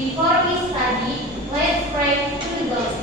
Before we study, let's pray to the Lord.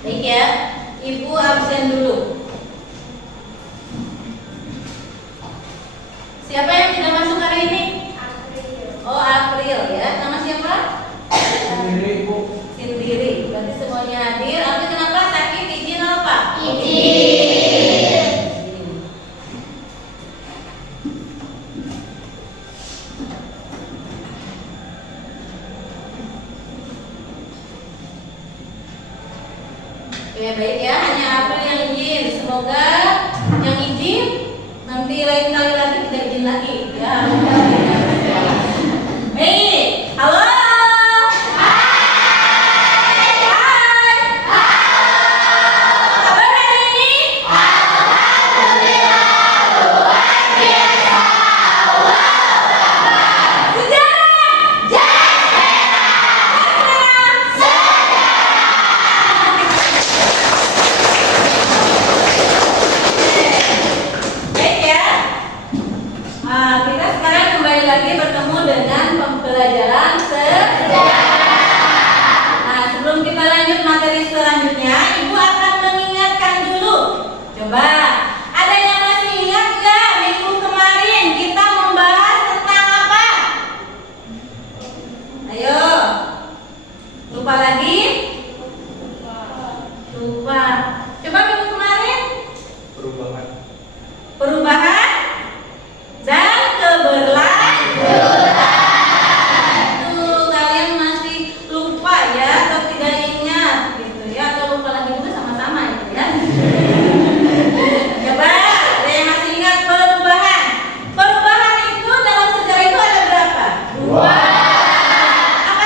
Baik ya, Ibu absen dulu. Siapa yang tidak masuk hari ini? Oh, April ya. Nama siapa? Sendiri, Bu. Sendiri. Berarti semuanya hadir. April kenapa sakit? Izin apa? Izin. Oke, baik ya. Hanya April yang izin. Semoga yang izin nanti lain kali lagi tidak izin lagi. Ya. Baik. Halo. Baik ya. Kita sekarang kembali lagi bertemu dengan pembelajaran sejarah. Nah, sebelum kita lanjut materi selanjutnya, Ibu akan mengingatkan dulu. Coba, ada yang masih ingat nggak minggu kemarin kita membahas tentang apa? Ayo, lupa lagi? Lupa. Coba minggu kemarin? Perubahan dan keberlanjutan. Tuh, kalian masih lupa ya atau tidak ingat gitu ya, atau lupa lagi juga sama-sama gitu ya. Coba, ada yang masih ingat perubahan? Perubahan itu dalam sejarah itu ada berapa? Dua. Apa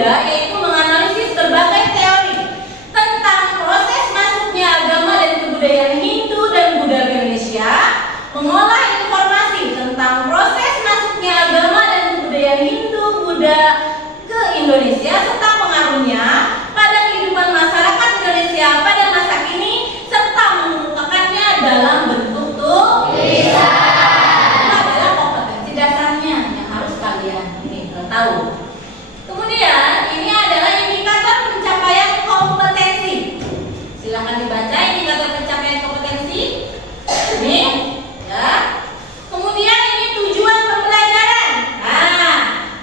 Buddha yaitu menganalisis berbagai teori tentang proses masuknya agama dan kebudayaan Hindu dan Buddha ke Indonesia, mengolah informasi tentang proses masuknya agama dan kebudayaan Hindu Buddha ke Indonesia serta pengaruhnya pada kehidupan masyarakat Indonesia pada masa kini serta mengungkapkannya dalam bentuk tulisan. Itu adalah kompetensi dasarnya yang harus kalian ini tahu. Kemudian ini adalah indikator pencapaian kompetensi. Silakan dibaca indikator pencapaian kompetensi. Ini ya. Kemudian ini tujuan pembelajaran. Nah,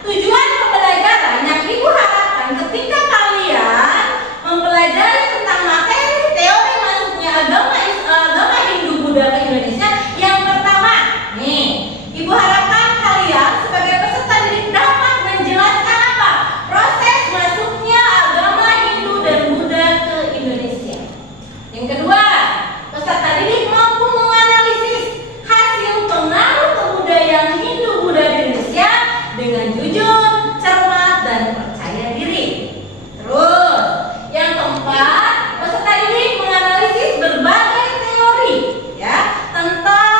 tujuan pembelajaran yang Ibu harapkan ketika kalian mempelajari tentang materi teori masuknya agama Hindu Buddha ke Indonesia, yang pertama, nih, Ibu harapkan kalian sebagai peserta didik dapat menjelaskan apa? Proses masuknya agama Hindu dan Buddha ke Indonesia. Yang kedua, peserta didik mampu menganalisis hasil pengaruh kebudayaan Hindu Buddha di Indonesia dengan jujur, cermat, dan percaya diri. Terus, yang keempat, peserta didik menganalisis berbagai teori ya tentang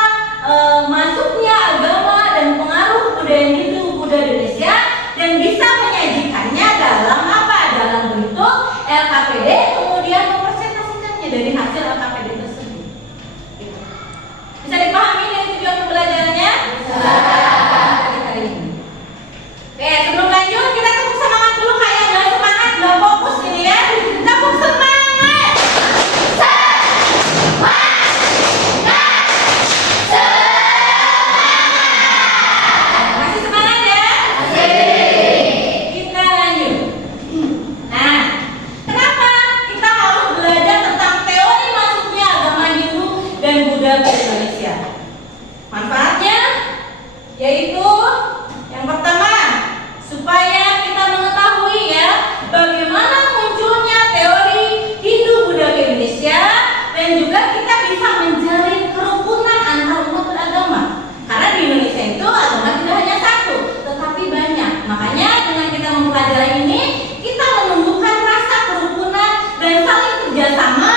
masuknya agama dan pengaruh kebudayaan Hindu Buddha di Indonesia dan bisa menyajikannya dalam apa? Dalam bentuk LKPD, kemudian mempresentasikannya dari hasil LKPD tersebut. Gitu. Bisa dipahami dari tujuan pembelajarannya? Bisa. Hari ini. Oke, sebelum lanjut kita tepuk semangat dulu kayak nggak semangat, nggak fokus ini ya. Tepuk semangat. Masih semangat ya? Kita lanjut. Nah, kenapa kita harus belajar tentang teori masuknya agama Hindu dan Buddha ke Indonesia? Manfaatnya yaitu yang pertama, supaya kita mengetahui ya bagaimana munculnya teori Hindu Buddha ke Indonesia dan juga kita bisa menjalin kerukunan antar umat beragama. Karena di Indonesia itu agama tidak hanya satu, tetapi banyak. Makanya dengan kita mempelajari ini, kita menumbuhkan rasa kerukunan dan saling kerjasama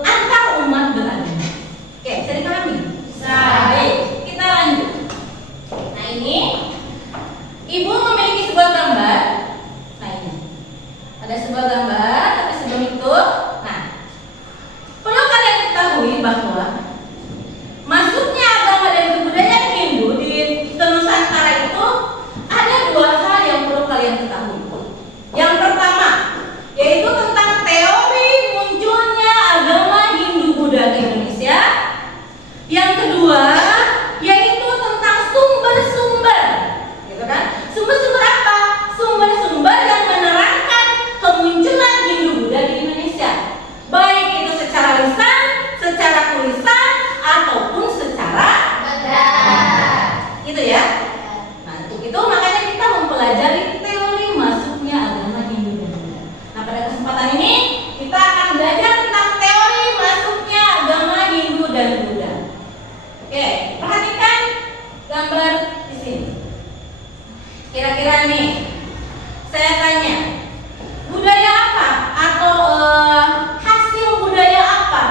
antar umat beragama. Oke, bisa dipahami? Baik, kita lanjut. Nah ini, Ibu memiliki sebuah gambar. Nah ini, ada sebuah gambar, tapi sebelum itu, nah, perlu kalian ketahui bahwa masuknya agama dan kebudayaan Hindu di Nusantara itu ada dua hal yang perlu kalian ketahui. Yang pertama, yaitu tentang teori munculnya agama Hindu Buddha ke Indonesia. Yang kedua, yaitu tentang sumber-sumber, gitu kan? Sumber-sumber apa? Sumber-sumber yang menerangkan kemunculan Hindu Buddha di Indonesia, baik itu secara lisan, secara tulisan, ataupun secara gitu ya. Nah, untuk itu makanya kita mempelajari teori masuknya agama Hindu dan Buddha. Nah, pada kesempatan ini kita akan belajar tentang teori masuknya agama Hindu dan Buddha. Oke, perhatikan gambar di sini. Kira-kira nih, saya tanya, budaya apa atau hasil budaya apa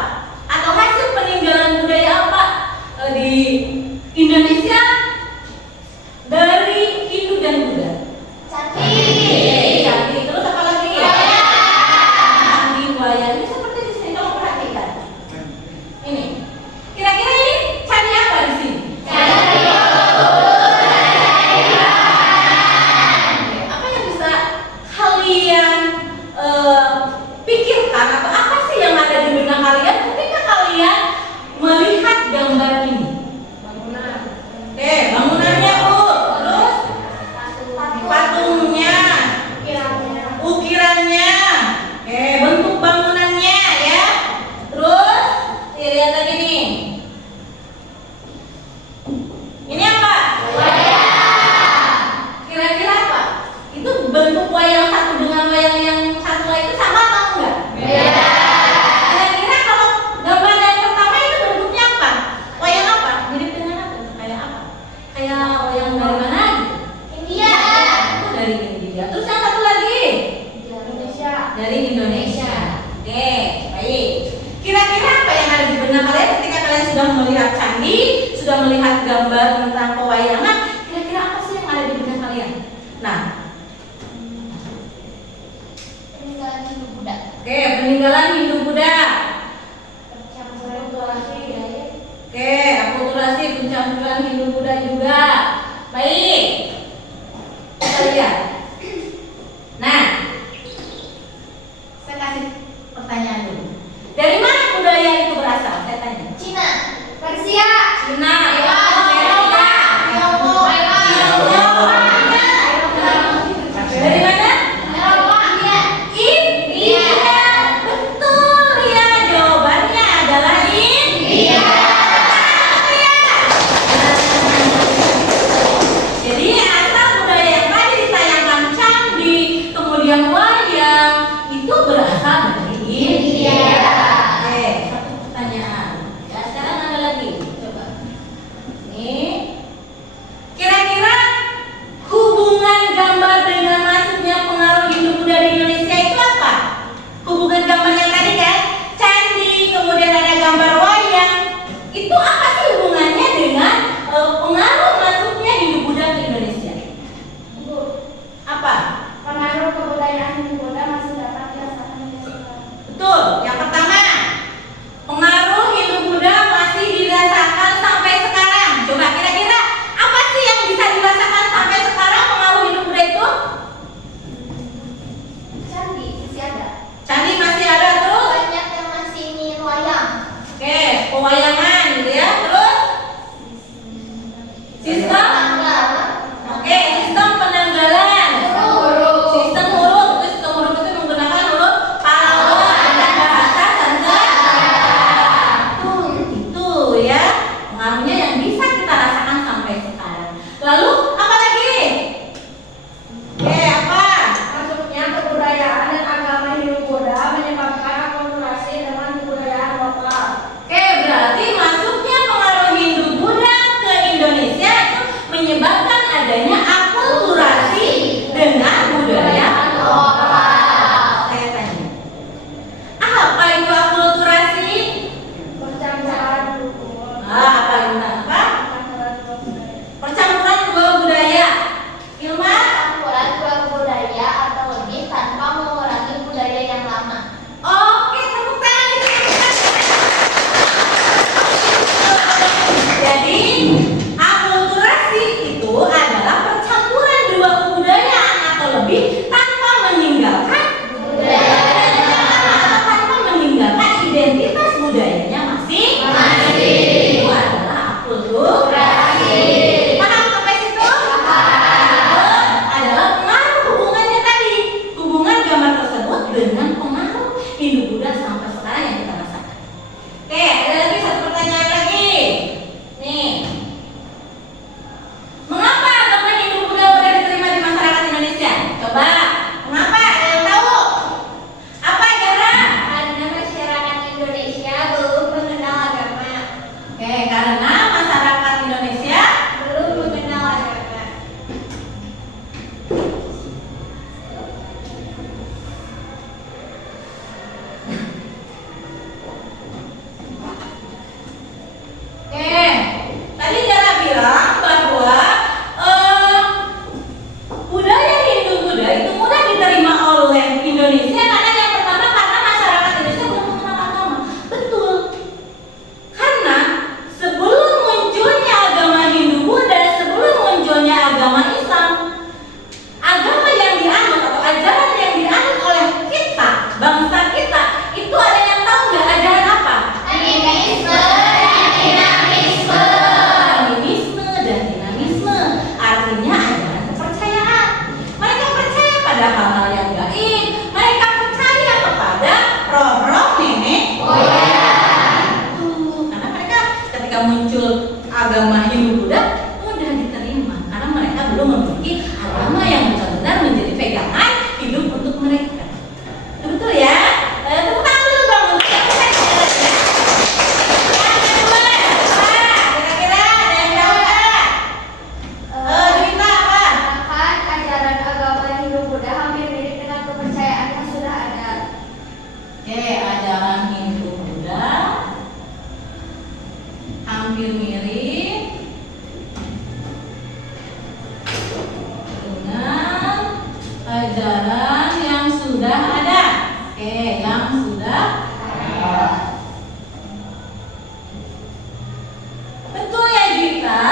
atau hasil peninggalan budaya apa di Indonesia dari Hindu dan Buddha? Candi. Terus apa lagi? Candi, wayang. Ini seperti di sini, kamu perhatikan. Ini, kira-kira ini candi apa di sini? Apa yang bisa kalian pikirkan atau apa sih yang ada di benak kalian ketika kalian melihat gambar ini? Bangunan. Oke, bangunannya Bu. Terus patungnya, ukirannya. Oke, bentuk bangunannya ya. Terus lihat lagi nih. Ini apa? Kira-kira apa? Itu bentuk wayang satu dengan wayang yang satu lain itu sama atau enggak? Beda. Kira-kira kalau gambar yang pertama itu bentuknya apa? Wayang apa? Mirip dengan apa? Kayak apa? Kayak wayang dari mana gitu? India. Itu dari India. Terus yang satu lagi Dari Indonesia. Oke, baik. Kira-kira apa yang ada di benak kalian ketika kalian sudah melihat candi, sudah melihat gambar tentang pewayangan? Kira-kira apa sih yang ada di benak kalian? Nah, Peninggalan Hindu Buddha. oke, peninggalan Hindu Buddha. Percampuran kulasi budaya. Oke, akulturasi pencampuran Hindu Buddha juga. Baik. Kita lihat. Nah, saya kasih pertanyaan dulu. Dari mana budaya itu berasal? Saya tanya. Cina. Persia. Cina, Tiongkok. Persia, Tiongkok. hampir mirip dengan ajaran yang sudah ada. Oke, yang sudah ada. Betul ya Gita?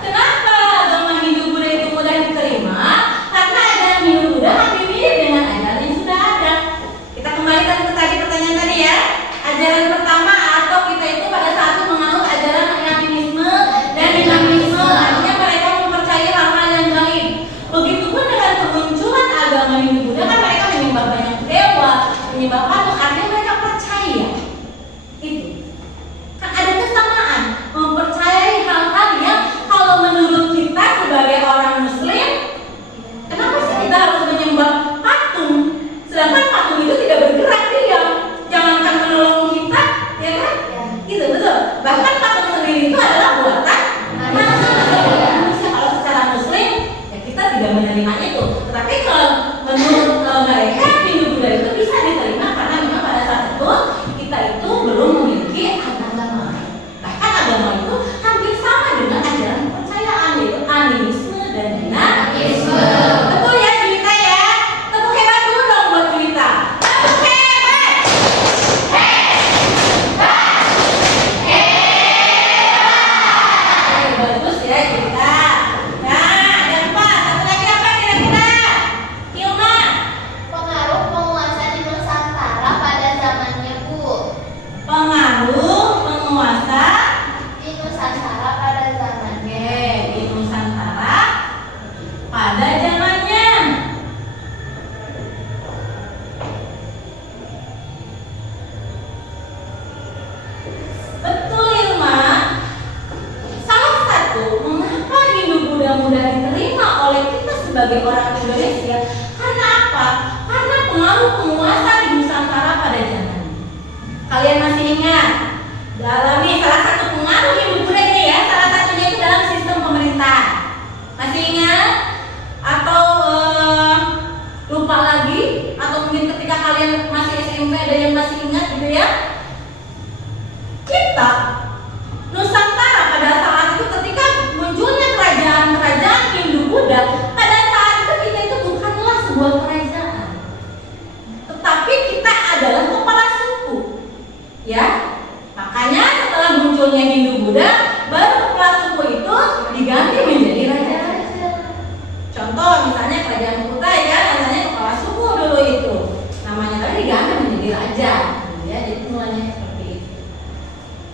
Kenapa agama Hindu Buddha itu mudah diterima? Karena ajaran Hindu Buddha hampir mirip dengan ajaran yang sudah ada. Kita kembalikan ke tadi pertanyaan tadi ya. Ajaran pertama atau kita itu pada saat itu menganut ajaran animisme dan dinamisme, artinya mereka mempercayai hal-hal yang gaib. Begitupun dengan kemunculan agama Hindu Buddha, kan mereka menyembah banyak dewa, menyembah patung, artinya mereka percaya. Itu kan ada kesamaan, mempercayai hal-hal yang kalau menurut kita sebagai orang Muslim, kenapa sih kita harus menyembah patung? Sedangkan patung itu tidak bergerak, diam. Jangankan menolong kita, ya kan? Gitu, betul. Bahkan patung sendiri itu adalah buatan manusia. Kalau secara Muslim, ya kita tidak menerima itu. Tetapi kalau menurut mereka, Hindu Buddha itu bisa diterima karena memang pada saat itu kita itu belum memiliki agama. Bahkan agama itu hampir sama dengan ajaran kepercayaan, yaitu animisme dan dinamisme. Betul ya Juwita ya? Tepuk hebat dulu dong buat Juwita. Tepuk hebat. Oke, bagus ya Juwita. Nah, dan Pak, satu lagi apa kira-kira? Hilma. Pengaruh penguasa di Nusantara pada zamannya, Bu. Pengaruh penguasa Di Nusantara pada zamannya. di Nusantara pada zamannya. Betul Ilma. Salah satu mengapa Hindu Buddha mudah diterima oleh kita sebagai orang Indonesia, karena apa? Karena pengaruh penguasa di Nusantara pada zamannya. Kalian masih ingat? Dalam nih salah satu pengaruh Hindu Buddha ini ya, salah satunya itu dalam sistem pemerintahan. Masih ingat? Atau lupa lagi? Atau mungkin ketika kalian masih SMP ada yang masih ingat gitu ya? Kita Nusantara pada saat itu ketika munculnya kerajaan-kerajaan Hindu Buddha, pada saat itu kita itu bukanlah sebuah kerajaan, tetapi kita adalah kepala suku. Ya, makanya setelah munculnya Hindu Buddha, baru kepala suku itu diganti menjadi raja-raja. Contoh misalnya kerajaan Kutai ya, namanya kepala suku dulu itu, namanya tadi diganti menjadi raja. Ya, jadi mulanya seperti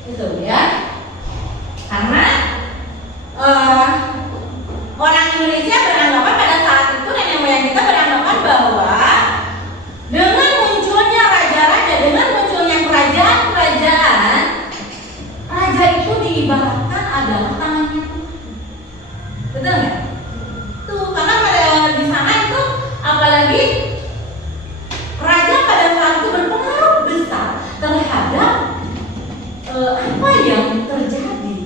itu ya. Karena orang Indonesia beranggapan pada saat itu, nenek moyang kita beranggapan bahwa dengan munculnya raja-raja, dengan munculnya kerajaan-kerajaan, raja itu diibaratkan adalah tangannya Tuhan. Betul nggak? Tuh, karena pada di sana itu apalagi raja pada saat itu berpengaruh besar terhadap apa yang terjadi.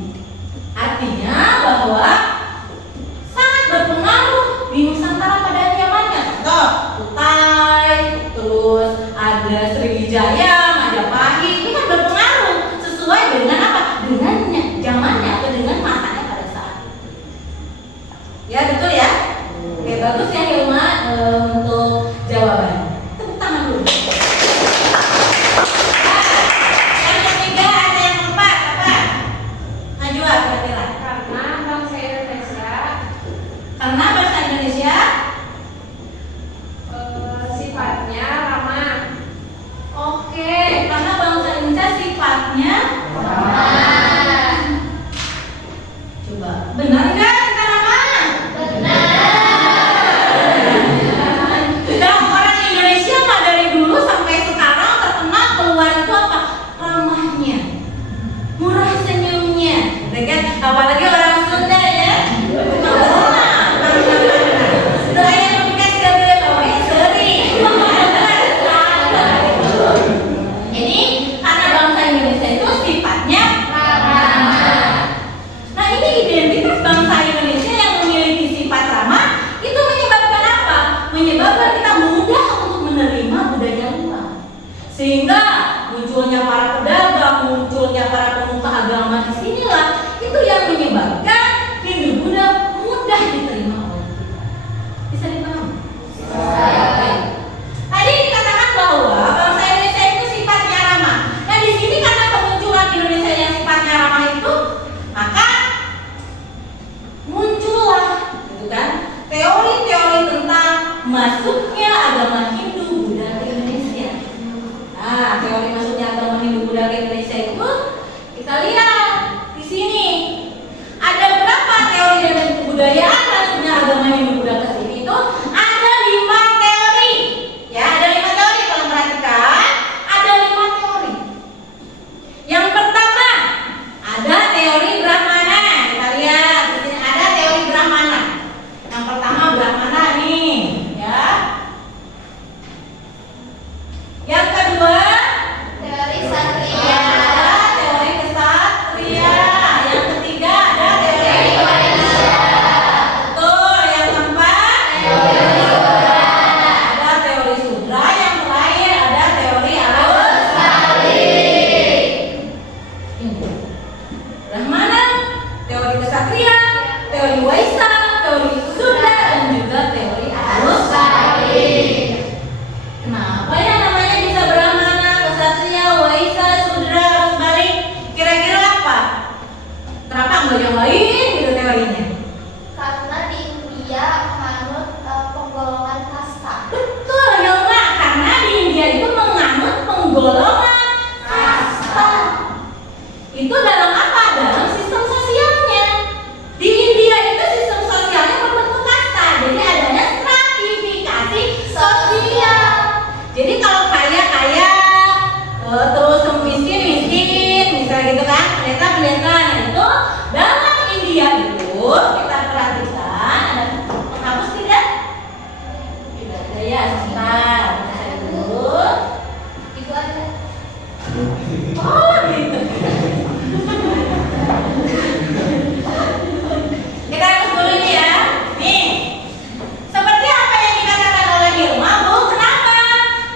Artinya bahwa sangat berpengaruh di Nusantara pada zamannya. Contoh, Kutai, terus ada Sriwijaya, Majapahit, itu kan berpengaruh sesuai dengan apa? Dengan zamannya atau dengan masanya pada saat itu. Ya betul ya. Oke, bagus ya Hilma untuk jawabannya. Tepuk tangan dulu. Yang ketiga ada yang keempat apa? atau yang lain gitu teorinya? Karena di India menganut penggolongan kasta. Betul Yoma, karena di India itu menganut penggolongan kasta. Itu dalam apa? Dalam sistem sosialnya. Di India itu sistem sosialnya berbentuk kasta. Jadi adanya stratifikasi sosial. Jadi kalau kaya kaya, terus miskin miskin, misalnya gitu kan, pendeta pendeta. Nah itu dalam India itu kita perhatikan ada penghapus tidak? Tidak ada ya, sebentar. Kita dulu. Itu ada. Oh gitu. Kita lihat dulu nih ya. Nih, seperti apa yang dikatakan oleh Hilma, Bu, kenapa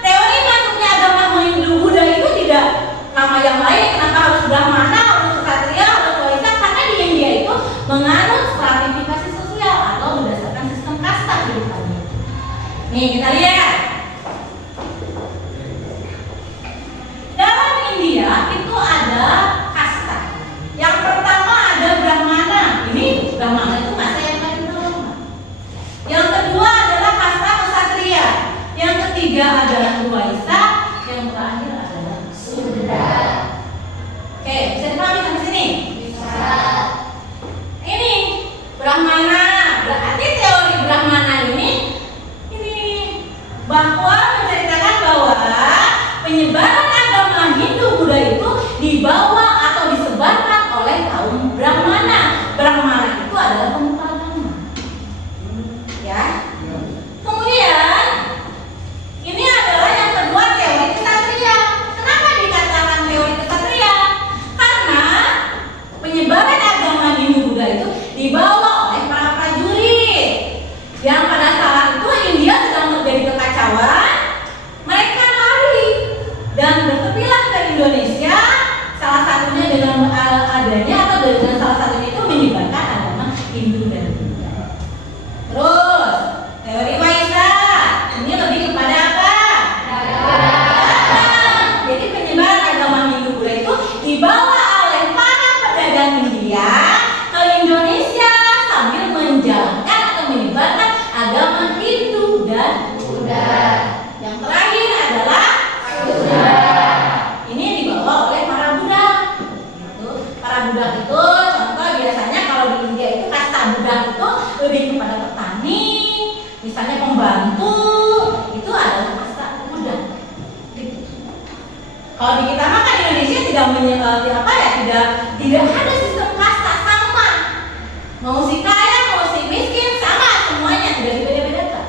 teori masuknya agama Hindu Buddha itu tidak nama yang lain? Kenapa harus Brahmana, harus Ksatria, harus Waisya? Karena di India itu menganut stratifikasi sosial atau berdasarkan sistem kasta kehidupannya. Nih kita lihat. Dalam India itu ada kasta. Yang pertama ada Brahmana. Ini Brahmana itu kasta yang paling terhormat. Yang kedua adalah kasta Ksatria. Yang ketiga adalah Waisya. Yang terakhir adalah Sudra. Oke, bisa dipahami sampai sini? Bisa. Ini Brahmana. Berarti teori Brahmana ini bahwa menceritakan bahwa penyebaran agama Hindu Buddha itu dibawa atau disebarkan oleh kaum Brahmana. Brahmana itu adalah pemuka agama. Ya. Kemudian ini adalah yang kedua teori Ksatria. Kenapa dikatakan teori Ksatria? Karena penyebaran agama Hindu Buddha itu dibawa oleh para prajurit yang pada saat itu India sedang terjadi kekacauan. Mereka lari dan bertepilah ke Indonesia, salah satunya dengan adanya atau dengan salah satunya itu menyebarkan agama Hindu dan Buddha. Terus teori Waisya ini lebih kepada apa? Dagang. Jadi penyebaran agama Hindu Buddha itu dibawa oleh para pedagang India ke Indonesia sambil menjalankan atau menyebarkan agama Hindu dan Buddha. Yang terakhir adalah Sudra. Ini dibawa oleh para budak. Gitu. Para budak itu contoh biasanya kalau di India itu kasta budak itu lebih kepada petani, misalnya pembantu, itu adalah kasta budak. Gitu. Kalau di kita mah kan Indonesia tidak ada sistem kasta sama. Mau si kaya, mau si miskin sama semuanya, tidak dibeda-bedakan.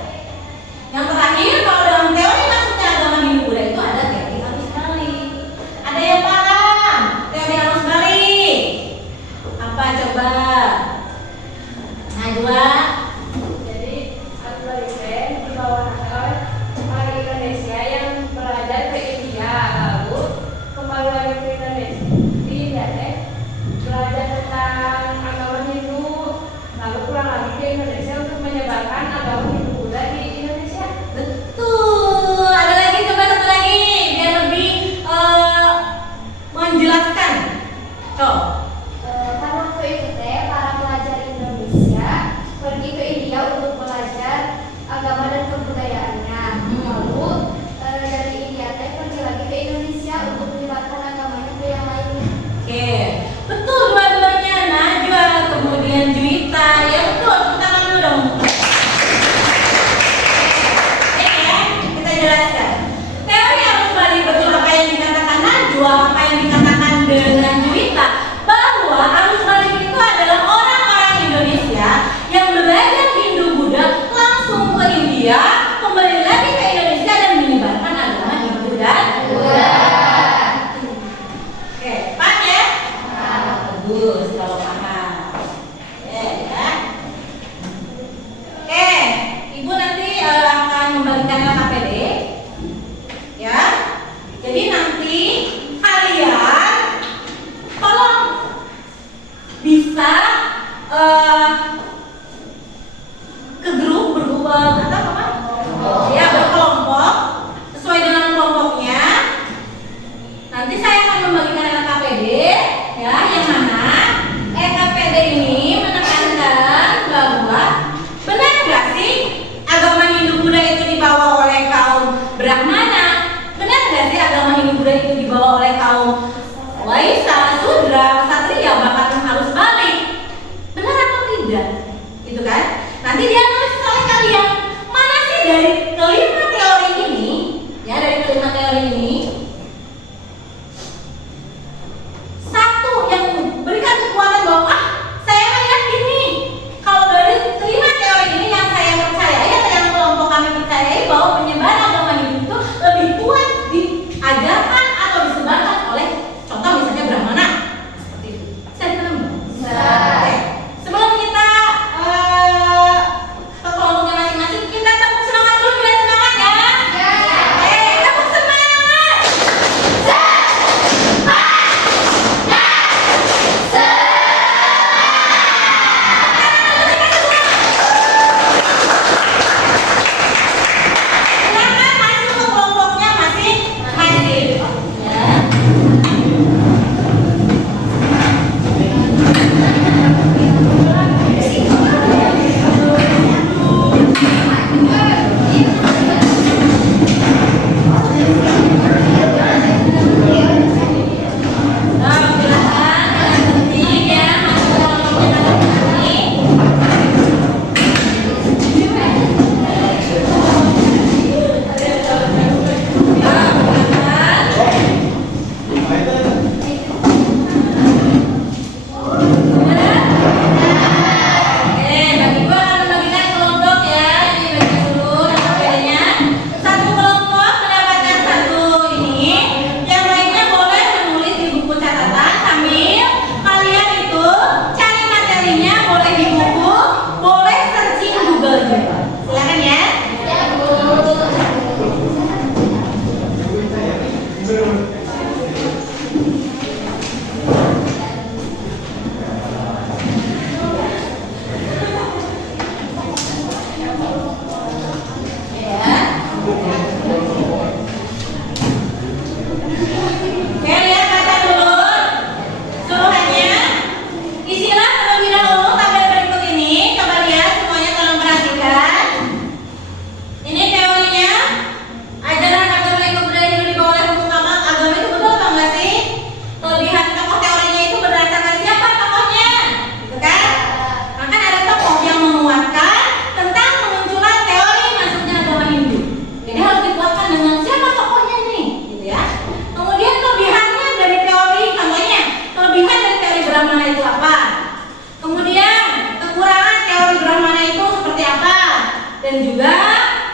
Yang terakhir kalau dalam teori masuknya agama Hindu Buddha itu ada teori arus balik. Ada yang paham teori arus balik? Apa coba? Najwa. Jadi arus balik dibawakan oleh orang Indonesia yang belajar ke India lalu kembali lagi ke Indonesia. Di India belajar Garuda itu dibawa oleh kaum Waisa, Sudra, Satria bahkan harus balik. Benar atau tidak? Itu kan? Nanti dia nulis oleh kalian. Mana sih dari kelima teori ini? Ya, dari kelima teori ini satu yang berikan kekuatan bahwa saya yakin nih kalau dari kelima teori ini yang saya percayai atau yang kelompok kami percayai bahwa penyebaran agama Hindu itu lebih kuat diajarkan atau disebarkan oleh contoh misalnya Brahmana seperti itu. Saya paham? Oke. Sebelum kita ke kelompoknya masing-masing, kita tepuk semangat dulu biar semangat ya. Tepuk semangat. Silakan masuk ke kelompoknya masing-masing. Ya. Nah, silakan yang penting ya masuk ke kelompoknya masing-masing. Nah, silakan. Bagi gua akan membagikan kelompok ya. Ini bagian dulu nama bedanya. Satu kelompok mendapatkan satu ini. Yang lainnya boleh menulis di buku catatan sambil kalian itu cari materinya boleh di buku, boleh searching Google juga. Silakan ya. Ya. Oke, lihat baca dulu suruhannya. Isilah terlebih dahulu tabel berikut ini. Coba lihat semuanya, tolong perhatikan. Ini teorinya. Ajaran agama kebudayaan Hindu dibawa oleh hukum agama itu betul apa enggak sih? Kelebihan tokoh teorinya itu berdasarkan siapa tokohnya? Gitu kan? Maka ada tokoh yang menguatkan tentang kemunculan teori masuknya agama Hindu. Jadi harus dikuatkan dengan siapa tokohnya nih, gitu ya. Kemudian kelebihannya dari teori, contohnya kelebihan dari teori Brahmana itu apa? Kemudian kekurangan teori Brahmana itu seperti apa? Dan juga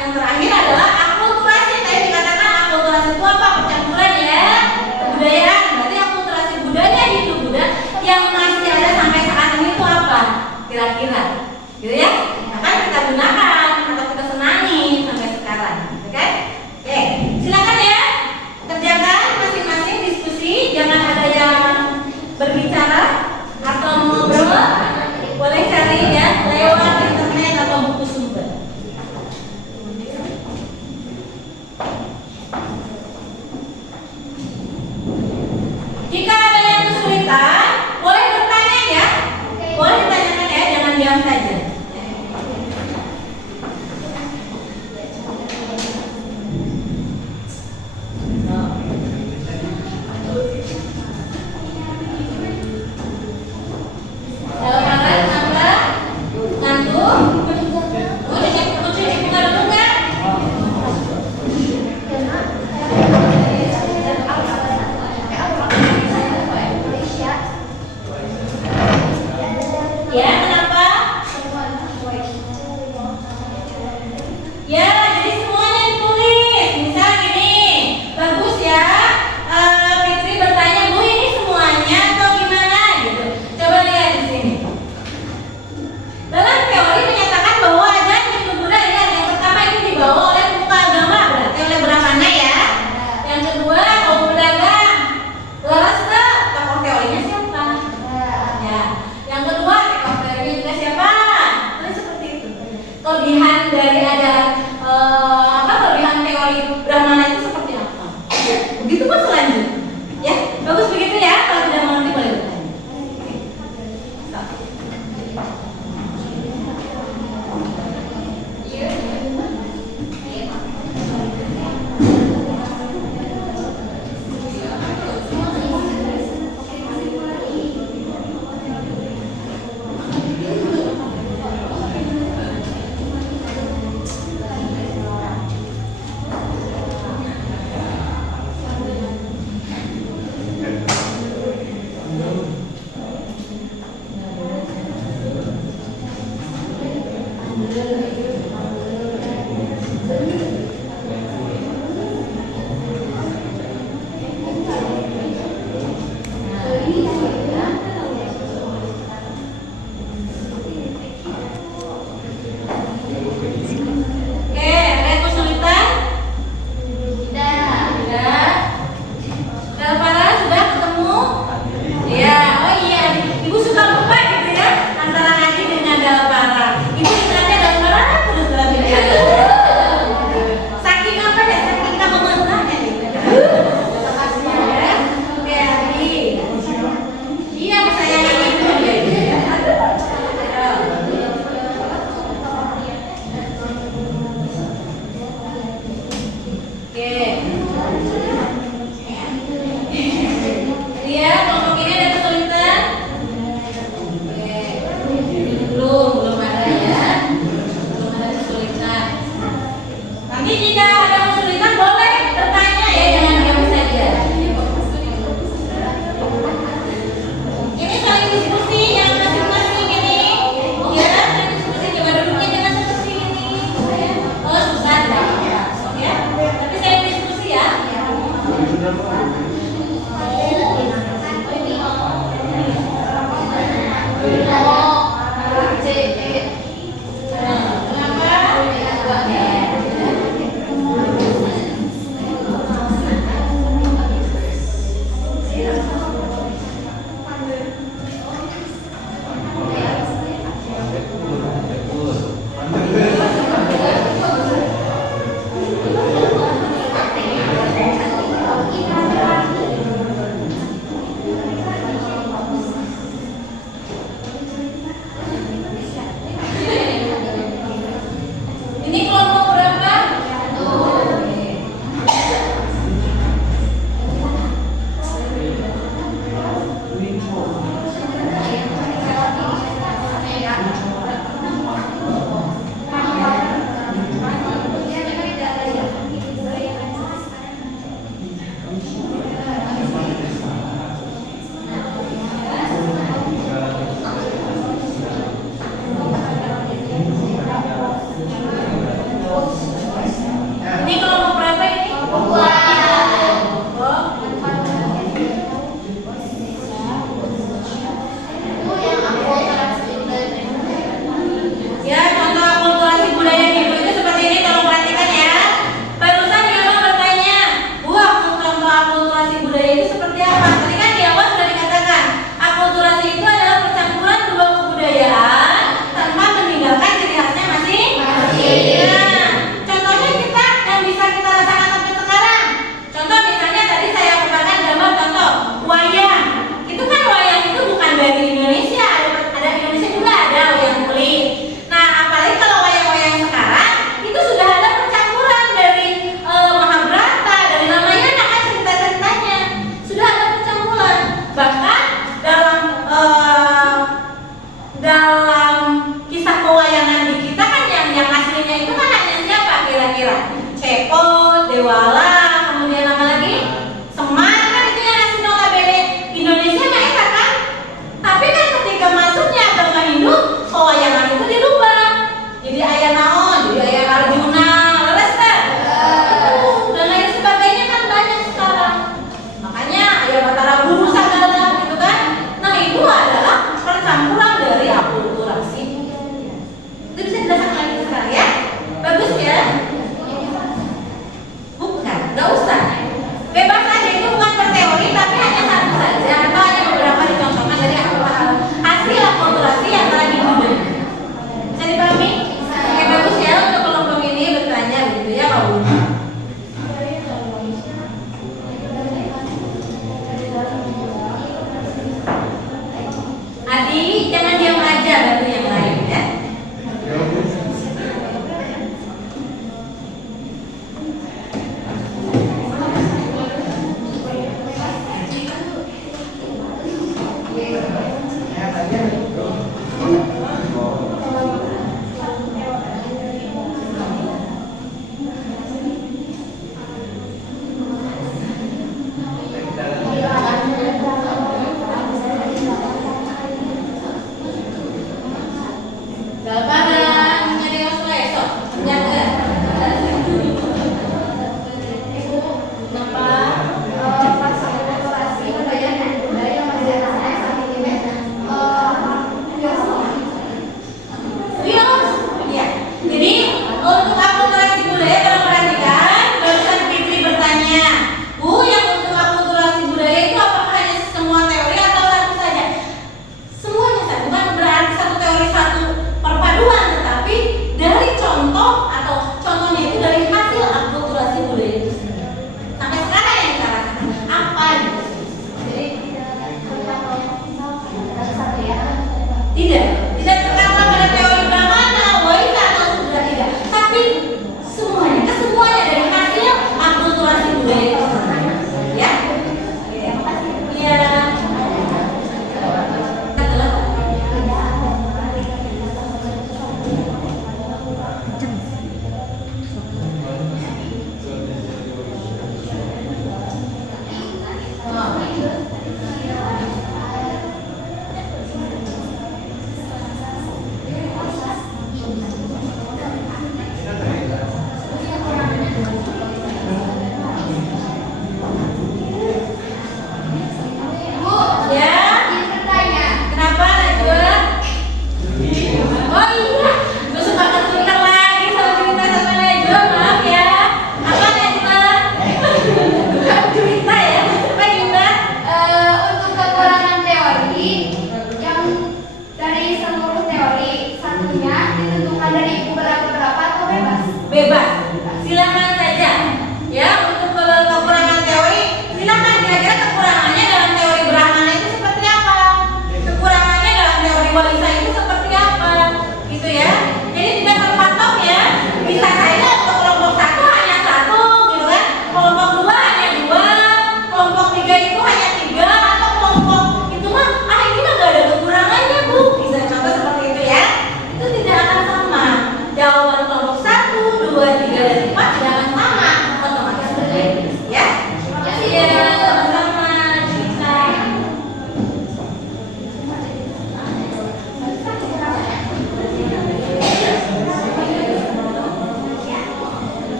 yang terakhir adalah akulturasi. Tadi dikatakan akulturasi itu apa? Percampuran ya, kebudayaan. Berarti akulturasi budaya Hindu Buddha yang masih ada sampai saat ini itu apa? Kira-kira, gitu ya? Akan kita gunakan atau kita senangi sampai sekarang, gitu kan? Oke, silakan ya. Kerjakan masing-masing diskusi. Jangan ada yang berbicara atau ngobrol. Boleh cari ya lewat internet atau buku sumber. Jika ada yang kesulitan, boleh bertanya ya. Boleh ditanyakan ya, jangan diam saja. Dalam makan, nambah, ngantuk, udah cek buka dulu nggak? Ya, kenapa? Ya. Oke, lagi. Iya, kesayangan ibu ya. Oke. Iya, kelompok ini ada kesulitan? Oke. Belum ada ya. Belum ada kesulitan. Nanti jika ada kesulitan boleh bertanya ya, jangan diam saja. Ini saling diskusi, jangan masing-masing ini. Ya, saling diskusi, coba duduknya jangan seperti ini. Oh, susah ya. Oke. Tapi saling diskusi ya.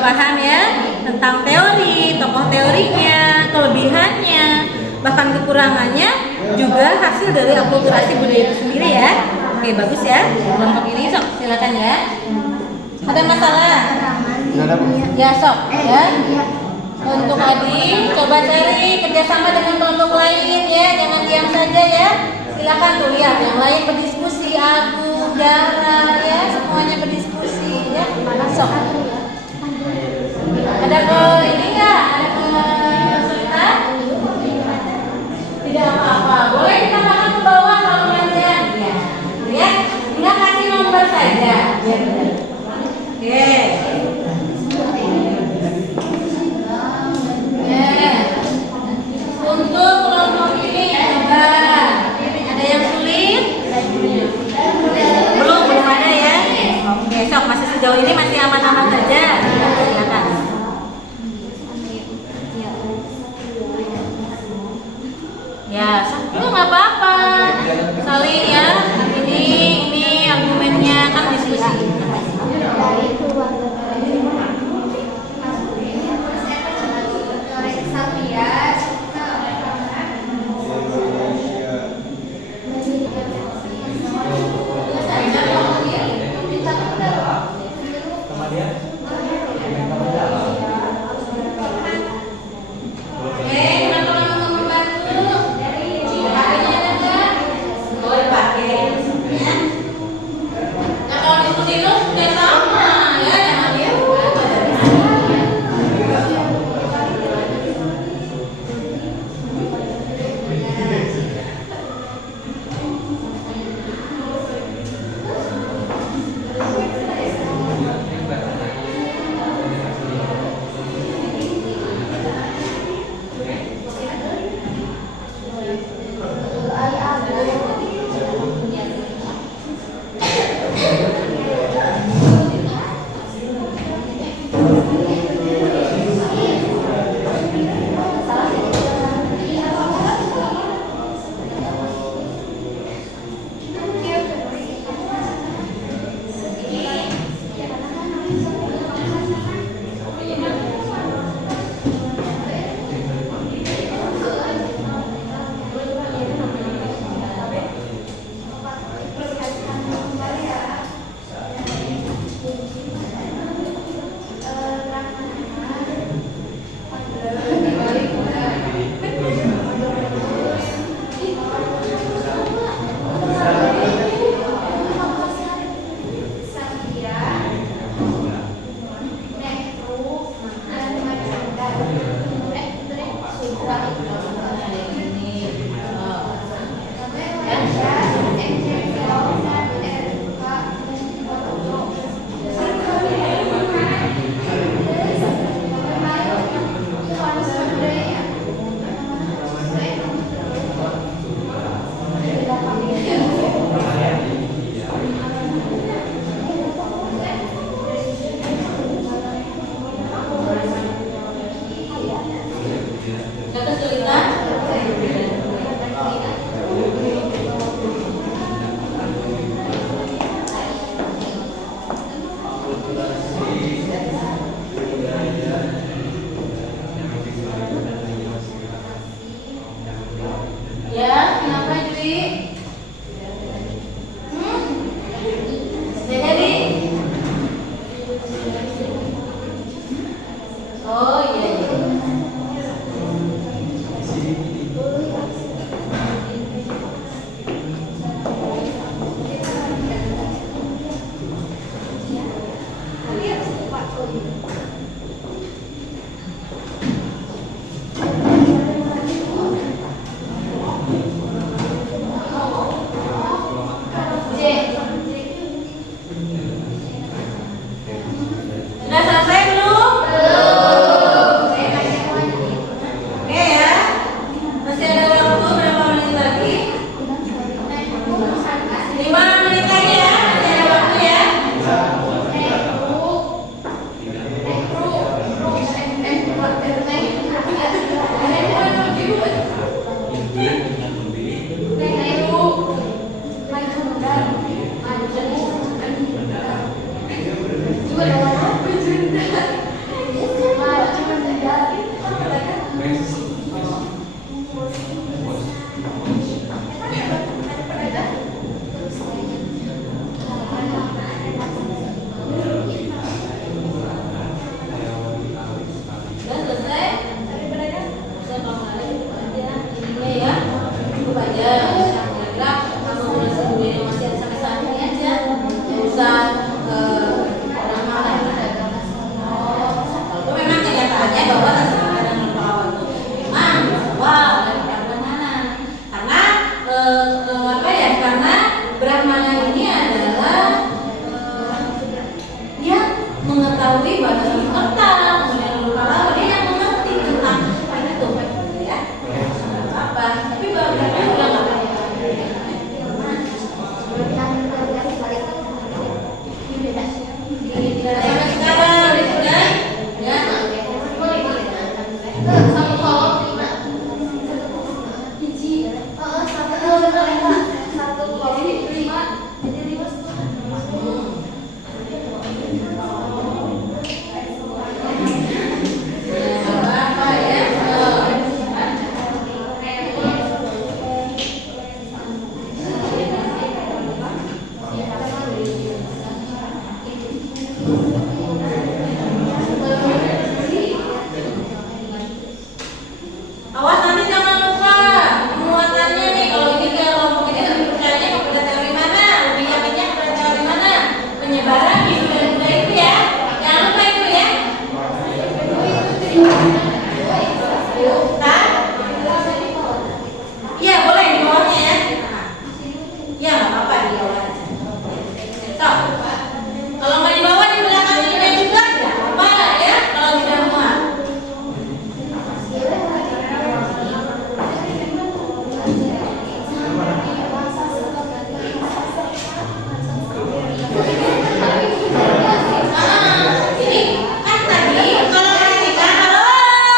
paham ya tentang teori, tokoh teorinya, kelebihannya, bahkan kekurangannya juga hasil dari akulturasi budaya itu sendiri ya. Oke, bagus ya. Kelompok ini sok silakan ya. Ada masalah? Ya sok ya. Untuk Adi, coba cari kerjasama dengan kelompok lain ya, jangan diam saja ya. Silakan tuh lihat yang lain berdiskusi, aku, Dara ya, semuanya berdiskusi ya. Sok. Ada ke ini nggak? Ada kesulitan? Tidak apa-apa. Boleh kita makan ke bawah kalau kalian ya. Ya, tinggal kasih nomor saja. Ya benar. Oke. Untuk kelompok ini coba ada yang sulit? Belum ada ya. Oke, sok masih sejauh ini masih aman-aman saja. Silakan. Ya, itu nggak apa-apa. Saling ya. Ini argumennya kan diskusi. Sudah selesai belum? Belum. Satu kolom 5. Hiji. Satu kolom 5. Jadi 5 Apa ya? Awas nanti jangan lupa muatannya nih. Kalau ini kayak kelompok ini lebih percayanya kepada teori mana? Lebih yakinnya kepada teori mana? Penyebaran di budaya itu ya. Jangan lupa itu ya. Nah, iya boleh di bawahnya ya. Iya nggak apa-apa di bawah aja. Stop. Kalau nggak di bawah di belakangnya juga nggak apa-apa ya. Kalau tidak muat. Ini kan tadi kalau ketika harus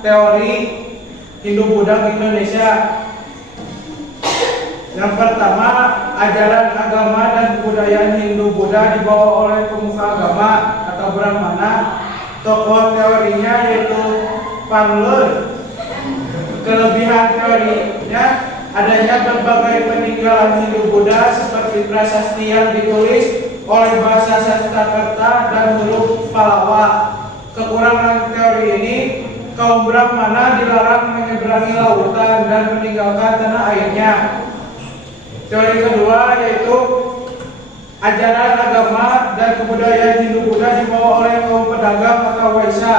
teori Hindu-Buddha di Indonesia. Yang pertama, ajaran agama dan kebudayaan Hindu-Buddha dibawa oleh pemuka agama atau Brahmana. Tokoh teorinya yaitu Panler. Kelebihan teorinya adanya berbagai peninggalan Hindu-Buddha seperti prasasti yang ditulis oleh bahasa Sanskerta dan huruf Pallava. Kekurangan teori ini, kaum Brahmana dilarang menyeberangi lautan dan meninggalkan tanah airnya. Teori kedua yaitu ajaran agama dan kebudayaan Hindu-Buddha dibawa oleh kaum pedagang atau Waisya.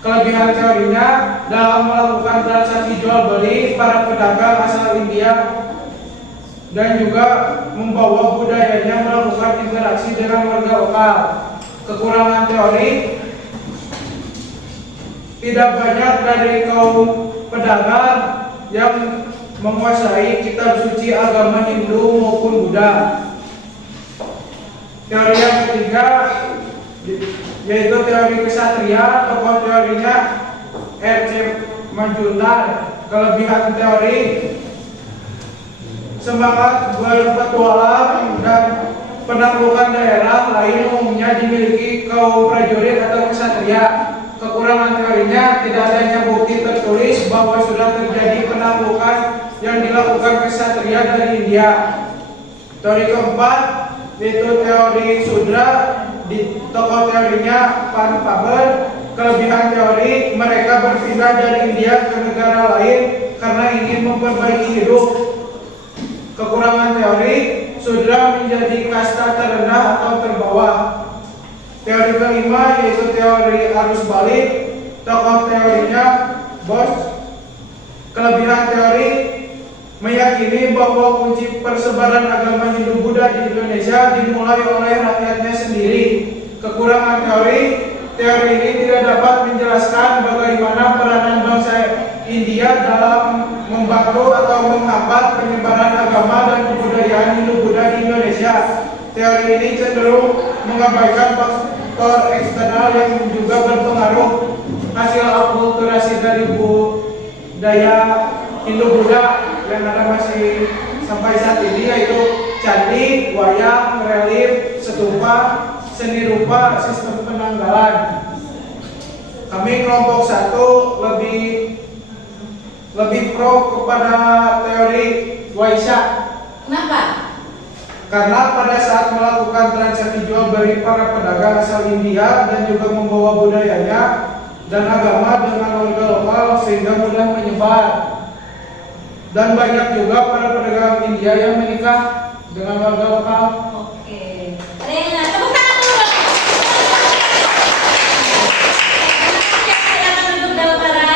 Kelebihan teorinya dalam melakukan transaksi jual beli, para pedagang asal India dan juga membawa budayanya melakukan interaksi dengan warga lokal. Kekurangan teori, tidak banyak dari kaum pedagang yang menguasai kitab suci agama Hindu maupun Buddha. Teori yang ketiga yaitu teori kesatria. Tokoh teorinya R.C. Majumdar. Kelebihan teori, semangat berpetualang dan penaklukan daerah lain umumnya dimiliki kaum prajurit atau kesatria. Kekurangan teorinya, tidak adanya bukti tertulis bahwa sudah terjadi penaklukan yang dilakukan kesatria dari India. Teori keempat yaitu teori Sudra. Di tokoh teorinya Van Faber. Kelebihan teori, mereka berpindah dari India ke negara lain karena ingin memperbaiki hidup. Kekurangan teori, Sudra menjadi kasta terendah atau terbawah. Teori kelima yaitu teori arus balik. Tokoh teorinya Bosch. Kelebihan teori, meyakini bahwa kunci persebaran agama Hindu-Buddha di Indonesia dimulai oleh rakyatnya sendiri. Kekurangan teori ini tidak dapat menjelaskan bagaimana peranan bangsa India dalam membantu atau menghambat penyebaran agama dan kebudayaan Hindu-Buddha di Indonesia. Teori ini cenderung mengabaikan faktor eksternal yang juga berpengaruh hasil akulturasi dari budaya Hindu-Buddha yang ada masih sampai saat ini, yaitu candi, wayang, relief, stupa, seni rupa, sistem penanggalan. Kami kelompok 1 lebih pro kepada teori Waisya. Kenapa? Karena pada saat melakukan transaksi jual beli, para pedagang asal India dan juga membawa budayanya dan agama dengan warga lokal sehingga mudah menyebar. Dan banyak juga para pedagang India yang menikah dengan warga lokal. Oke. Ada yang nanya? Tepuk tangan dulu. Silakan duduk Daun Para.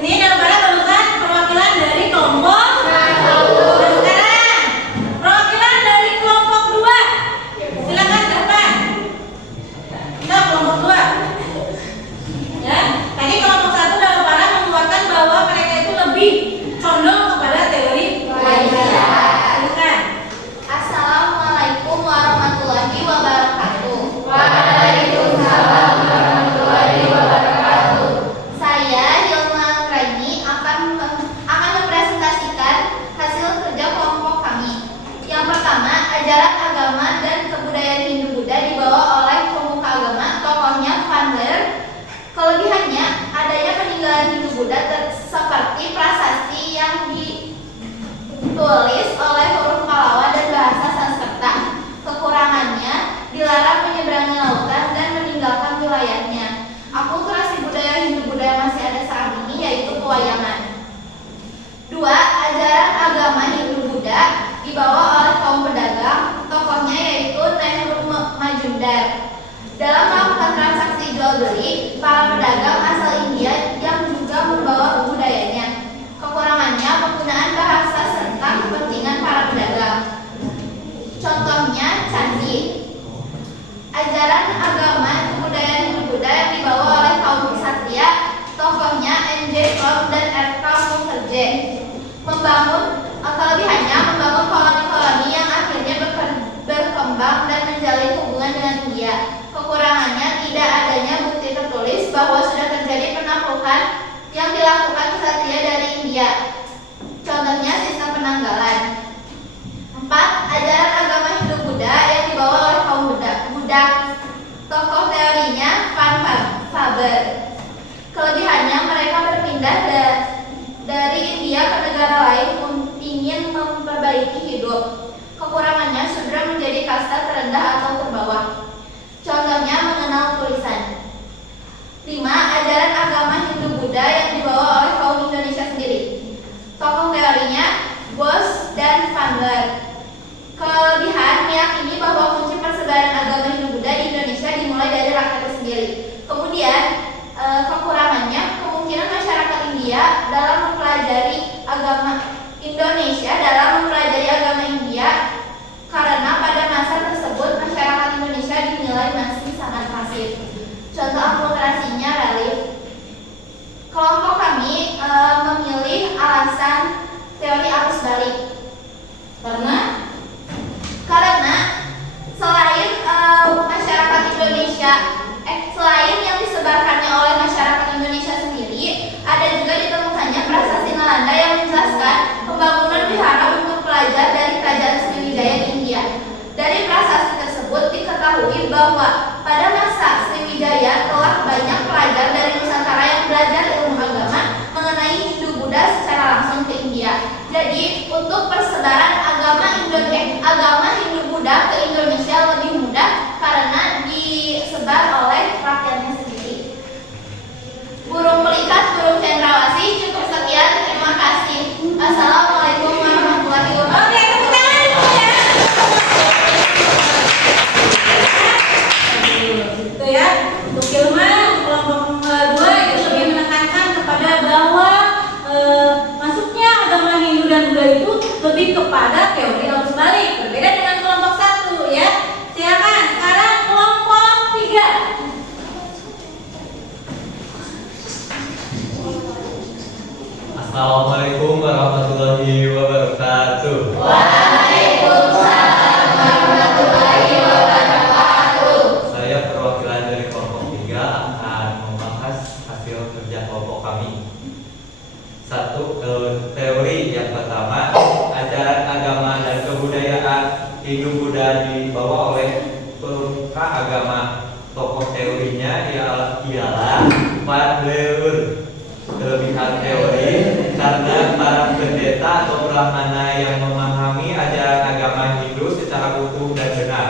Ini Daun Para merupakan perwakilan dari kelompok. Dan sekarang perwakilan dari kelompok 2. Silakan ke depan. Kita kelompok 2. Ya, tadi kelompok 1 Daun Para menguatkan bahwa mereka itu lebih condong kepada teori Waisya. Silakan. Assalamualaikum warahmatullahi wabarakatuh. Waalaikumsalam warahmatullahi wabarakatuh. Saya Hilma Nuraini akan mempresentasikan hasil kerja kelompok kami. Yang pertama, ajaran agama dan kebudayaan Hindu-Buddha dibawa oleh pemuka agama, tokohnya Van Der. Kelebihannya, adanya peninggalan Hindu-Buddha seperti prasasti yang ditulis oleh huruf Pallava dan bahasa Sanskerta. Kekurangannya, dilarang menyeberangi lautan dan meninggalkan wilayahnya. Akulturasi budaya Hindu-Buddha yang masih ada saat ini yaitu pewayangan. 2. Ajaran agama Hindu-Buddha dibawa oleh kaum pedagang, tokohnya yaitu Nehru Majumdar. Dalam melakukan transaksi jual beli, para pedagang asal India yang juga membawa budayanya. Kekurangannya, penggunaan bahasa serta kepentingan para pedagang. Contohnya candi. Ajaran agama kebudayaan Hindu-Buddha yang dibawa oleh kaum ksatria, tokohnya M.J. Klom dan R.K. Mukherjee. Kelebihannya membangun koloni-koloni yang akhirnya berkembang dan menjalin hubungan dengan India. Kekurangannya, tidak adanya bukti tertulis bahwa sudah terjadi penaklukan yang dilakukan ksatria dari India. Contohnya sistem penanggalan. 4. Ajaran agama Hindu-Buddha yang dibawa oleh kaum Buddha. Tokoh teorinya Van Faber. Kelebihannya mereka berpindah dari India ke negara lain ingin memperbaiki hidup. Kekurangannya sudra menjadi kasta terendah atau terbawah. Contohnya mengenal tulisan. 5. Ajaran agama Hindu-Buddha yang dibawa oleh kaum Indonesia sendiri. Tokoh teorinya Bose dan Faber. Kelebihan meyakini bahwa kunci persebaran agama Hindu-Buddha di Indonesia dimulai dari rakyatnya sendiri. Kemudian kekurangannya kemungkinan masyarakat India dalam mempelajari agama India karena pada masa tersebut masyarakat Indonesia dinilai masih sangat pasif. Contoh akulturasinya relief. Kelompok kami memilih alasan teori arus balik karena selain masyarakat Indonesia selain yang disebarkannya oleh masyarakat Indonesia sendiri, ada juga ditemukannya prasasti Nalanda yang menjelaskan pembangunan wihara untuk pelajar dari kerajaan Sriwijaya di India. Dari prasasti tersebut diketahui bahwa pada masa Sriwijaya telah banyak pelajar dari Nusantara yang belajar ilmu agama mengenai Hindu-Buddha secara langsung ke India. Jadi untuk persebaran agama Hindu-Buddha ke Indonesia lebih mudah karena disebar oleh rakyatnya sendiri. Burung pelikat, burung cendrawasih. Cukup sekian, terima kasih. Assalamualaikum warahmatullahi wabarakatuh. Oke, tepuk tangan dulu ya. Itu ya. Untuk Hilman, kelompok 2 itu lebih menekankan kepada bahwa masuknya agama Hindu dan Buddha itu lebih kepada teori arus balik, berbeda dengan kelompok 1 ya. Silakan sekarang kelompok 3. Assalamualaikum warahmatullahi wabarakatuh. Waalaikumsalam warahmatullahi wabarakatuh. Saya perwakilan dari kelompok 3 akan membahas hasil kerja kelompok kami. 1. Teori yang pertama, ajaran agama dan kebudayaan Hindu-Buddha dibawa oleh pemuka agama. Tokoh teorinya ialah Van Leur. Kelebihan teori karena para pendeta atau brahmana yang memahami ajaran agama Hindu secara utuh dan benar.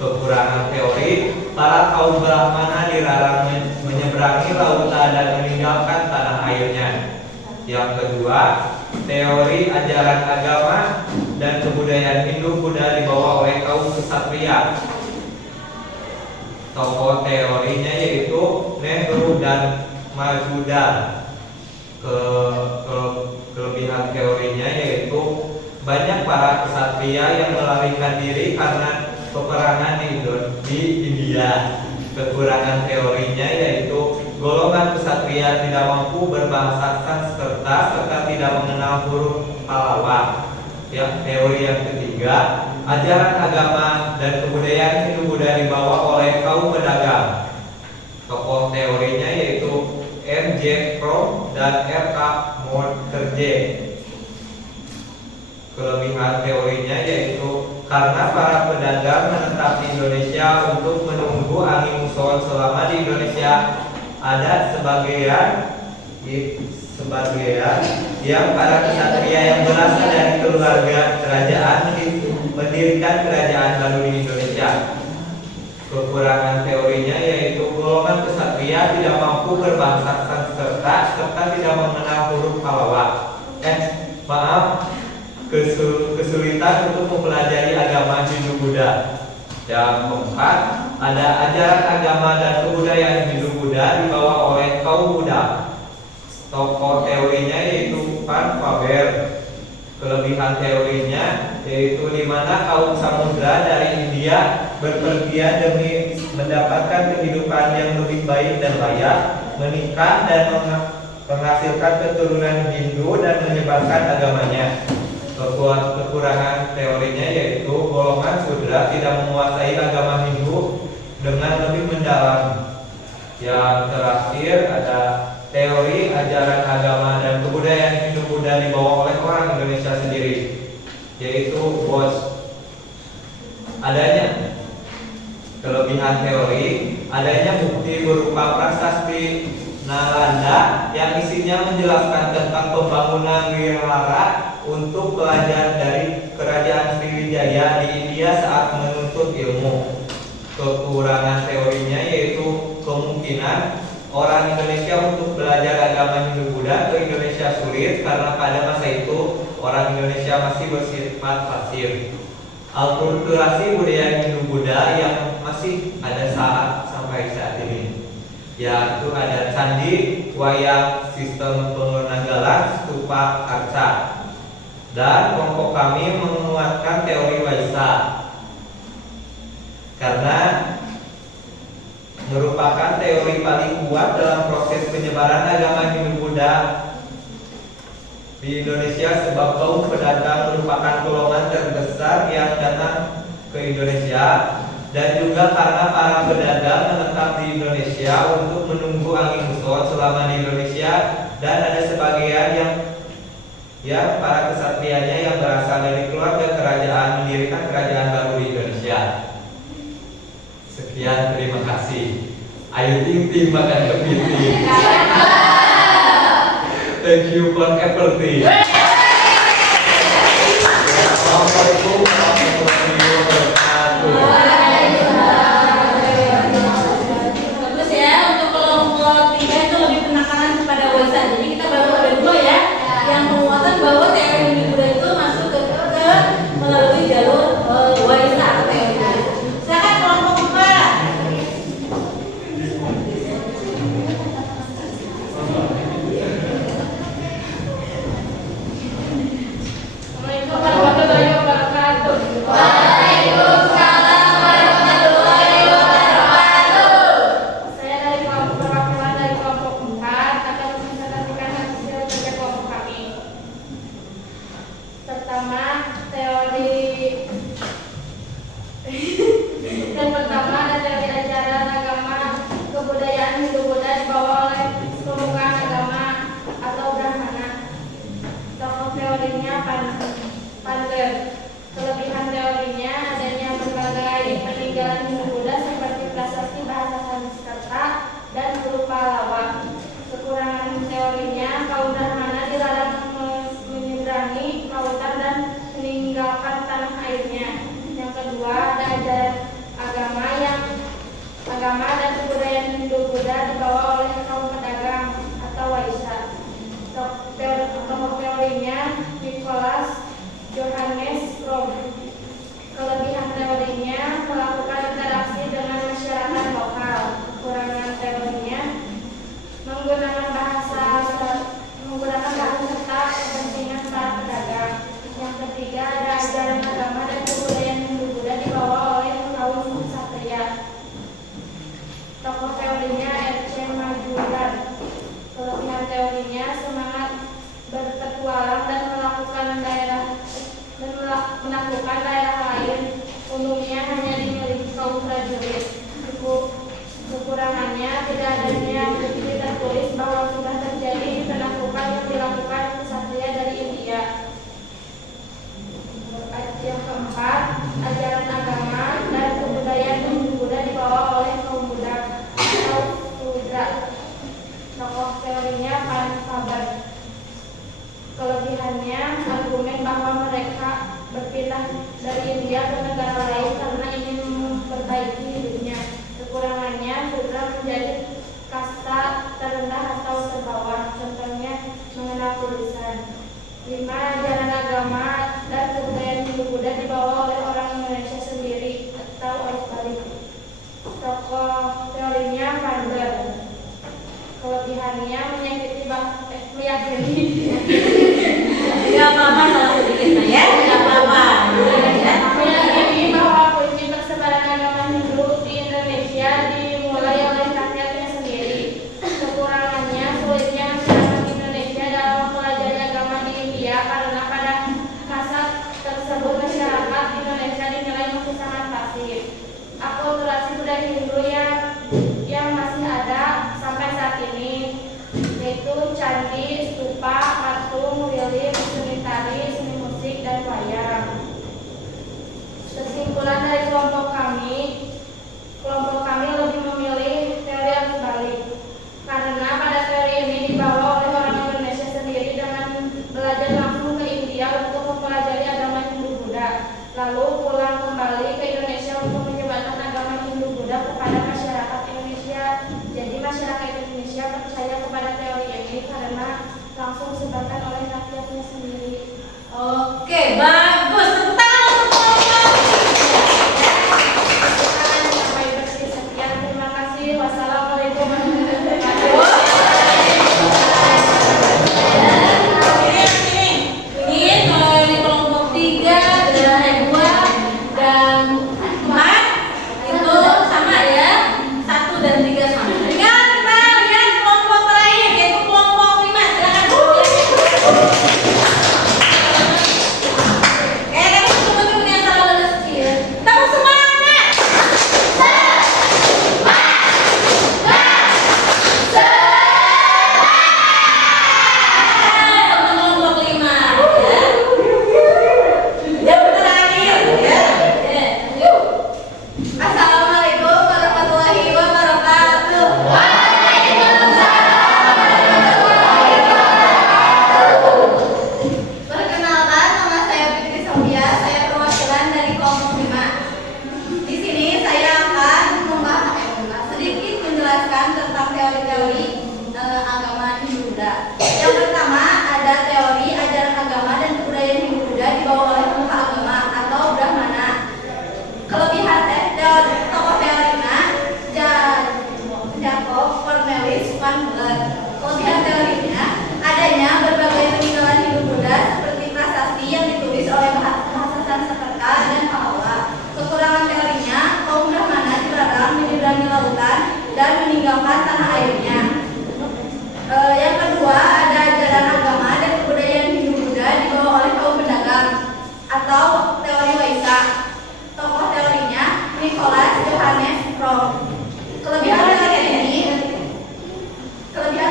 Kekurangan teori, para kaum brahmana dilarang menyeberangi lautan dan meninggalkan tanah airnya. Yang kedua, teori ajaran agama dan kebudayaan Hindu-Buddha dibawa oleh kaum ksatria. Tokoh teorinya yaitu Nehru dan Majumdar. Kelebihan teorinya yaitu banyak para ksatria yang melarikan diri karena peperangan di India. Kekurangan teorinya yaitu golongan ksatria tidak mampu berbahasa Sanskerta serta tidak mengenal huruf Pallawa. Teori yang ketiga, ajaran agama dan kebudayaan Hindu-Buddha dibawa oleh kaum pedagang. Tokoh teorinya yaitu M.J. Fromm dan R.K. Mukherjee. Kelebihan teorinya yaitu karena para pedagang menetap di Indonesia untuk menunggu angin muson selama di Indonesia, ada sebagian yang para ksatria yang berasal dari keluarga kerajaan mendirikan kerajaan baru di Indonesia. Kekurangan teorinya yaitu golongan ksatria tidak mampu berbahasa Sanskerta serta tidak mengenal huruf Pallawa. Kesulitan untuk mempelajari agama Hindu-Buddha. Yang keempat, ada ajaran agama dan kebudayaan Hindu-Buddha dibawa oleh kaum Buddha. Tokoh teorinya yaitu Van Faber. Kelebihan teorinya yaitu di mana kaum samudra dari India berpergian demi mendapatkan kehidupan yang lebih baik dan layak, menikah dan menghasilkan keturunan Hindu dan menyebarkan agamanya. Kekurangan teorinya yaitu golongan Sudra tidak menguasai agama Hindu dengan lebih mendalam. Yang terakhir ada teori, ajaran agama, dan kebudayaan Hindu-Buddha dibawa oleh orang Indonesia sendiri, yaitu BOS. Adanya kelebihan teori, adanya bukti berupa prasasti Nalanda yang isinya menjelaskan tentang pembangunan wihara untuk pelajar dari Kerajaan Sriwijaya di India saat menuntut ilmu. Kekurangan teorinya yaitu kemungkinan orang Indonesia untuk belajar agama Hindu-Buddha ke Indonesia sulit karena pada masa itu orang Indonesia masih bersifat pasif. Akulturasi budaya Hindu-Buddha yang masih ada sampai saat ini, yaitu ada candi, wayang, sistem penanggalan, stupa, arca. Dan kelompok kami menguatkan teori Waisak karena merupakan teori paling kuat dalam proses penyebaran agama Hindu-Buddha di Indonesia, sebab kaum pedagang merupakan golongan terbesar yang datang ke Indonesia, dan juga karena para pedagang menetap di Indonesia untuk menunggu angin muson selama di Indonesia, dan ada sebagian yang para kesatrianya yang berasal dari keluarga kerajaan mendirikan kerajaan baru di Indonesia. Sekian, terima kasih. Ayo ting-ting makan kepiting. Thank you for everything. Assalamualaikum warahmatullahi wabarakatuh. Bagus ya, untuk kelompok 3 itu lebih penekanan kepada Waisak. Jadi kita baru ada 2 ya, yang penguatan bahwa teori Hindu-Buddha itu masuk ke melalui jalur Waisak teori. Silakan kelompok 4. Assalamualaikum warahmatullahi wabarakatuh. Waalaikumsalam warahmatullahi wabarakatuh. Saya dari kelompok perwakilan dari kelompok 4 akan mempresentasikan hasil kerja kelompok kami. Pertama, ada teori ajaran agama kebudayaan Hindu-Buddha dibawa oleh pemukaan agama atau Brahmana. Tokoh teorinya Pander. Kelebihan teorinya adanya berbagai peninggalan Hindu-Buddha seperti prasasti bahasa Sanskerta dan berupa lawak. Kekurangan teorinya, kaum Brahmana dilarang menyeberangi lautan dan meninggalkan tanah airnya. Yang kedua, ada ajaran agama dan kebudayaan Hindu-Buddha dibawa oleh kaum pedagang atau Waisak. Tokoh teorinya Nicholas Johannes Robb. Kelebihan teorinya melakukan interaksi dengan masyarakat lokal. Kekurangan teorinya menggunakan bahasa serta kepentingan para pedagang. Yang ketiga, ada ajaran agama dan kebudayaan Hindu-Buddha dibawa oleh kaum ksatria. Tokoh teorinya R.C. Majuran. Kelebihan teorinya semangat berpetualang dan menaklukkan daerah lain, umumnya hanya dimiliki kaum prajurit. Kekurangannya, tidak adanya bukti tertulis bahwa sudah terjadi penaklukan yang dilakukan ksatria dari India. Yang keempat, ajaran agama dan kebudayaan Hindu-Buddha dibawa oleh kaum Buddha atau Sudra. Tokoh teorinya Pan Faber. Kelebihannya, argumen bahwa mereka berpindah dari India ke negara lain karena ingin memperbaiki hidupnya. Kekurangannya, Sudra menjadi kasta terendah atau terbawah, contohnya mengenal tulisan. 5. Ajaran agama dan kebudayaan Hindu-Buddha dibawa oleh orang Indonesia sendiri atau arus balik. Tokoh teorinya Pander. Kelebihannya meyakini Tidak apa-apa, salah sedikit ya. Tidak apa-apa. meyakini bahwa kunci persebaran agama Hindu di Indonesia dimulai oleh rakyatnya sendiri. Kekurangannya, sulitnya masyarakat Indonesia dalam mempelajari agama di India karena pada masa tersebut masyarakat Indonesia dinilai masih sangat pasif. Akulturasi budaya Hindu yang masih ada sampai saat ini, candi, stupa, patung, lilin, seni tari, seni musik, dan wayang. Kesimpulan dari kelompok kami lebih memilih teori arus balik karena pada teori ini dibawa oleh orang Indonesia sendiri dengan belajar langsung ke India untuk mempelajari agama Hindu Buddha, lalu pulang kembali ke Indonesia untuk menyebarkan agama Hindu Buddha kepada masyarakat Indonesia. Jadi masyarakat Indonesia percaya kepada teori ini karena langsung disebarkan oleh rakyatnya sendiri. Oke, bagus. Tepuk tangan untuk kelompok. Sampai bersih sekian, terima kasih. Wassalamualaikum warahmatullahi wabarakatuh. Ini kalau di kelompok 3 dan 2 dan 4 itu sama ya, 1 dan 3 sama. Tinggal kita lihat kelompok terakhir yaitu kelompok 5. Silakan. Teman-teman yang salah rezeki ya. Tepuk semangat. Kelompok 5 ya. Yang terakhir ya. Yuk. Assalamualaikum warahmatullahi wabarakatuh. Perkenalkan, nama saya Fitri Sofia. Saya perwakilan dari kelompok 5. Di sini saya akan sedikit menjelaskan tentang teori-teori agama Hindu Buddha. Yang pertama ada teori ajaran agama dan kebudayaan Hindu Buddha dibawa oleh pemuka agama atau Brahmana. Kelebihan tokoh teorinya Jacob Cornelis van Muller. Kelebihan teorinya adanya berbagai peninggalan Hindu Buddha seperti prasasti yang ditulis oleh bahasa Sanskerta dan Pallava. Kekurangan teorinya kaum Brahmana dilarang menyeberangi lautan dan meninggalkan tanah airnya. Yang kedua ada ajaran agama dan kebudayaan Hindu Buddha dibawa oleh kaum pedagang atau teori Waisak. Tokoh teorinya Nicholas Johannes Roth. Kelebihan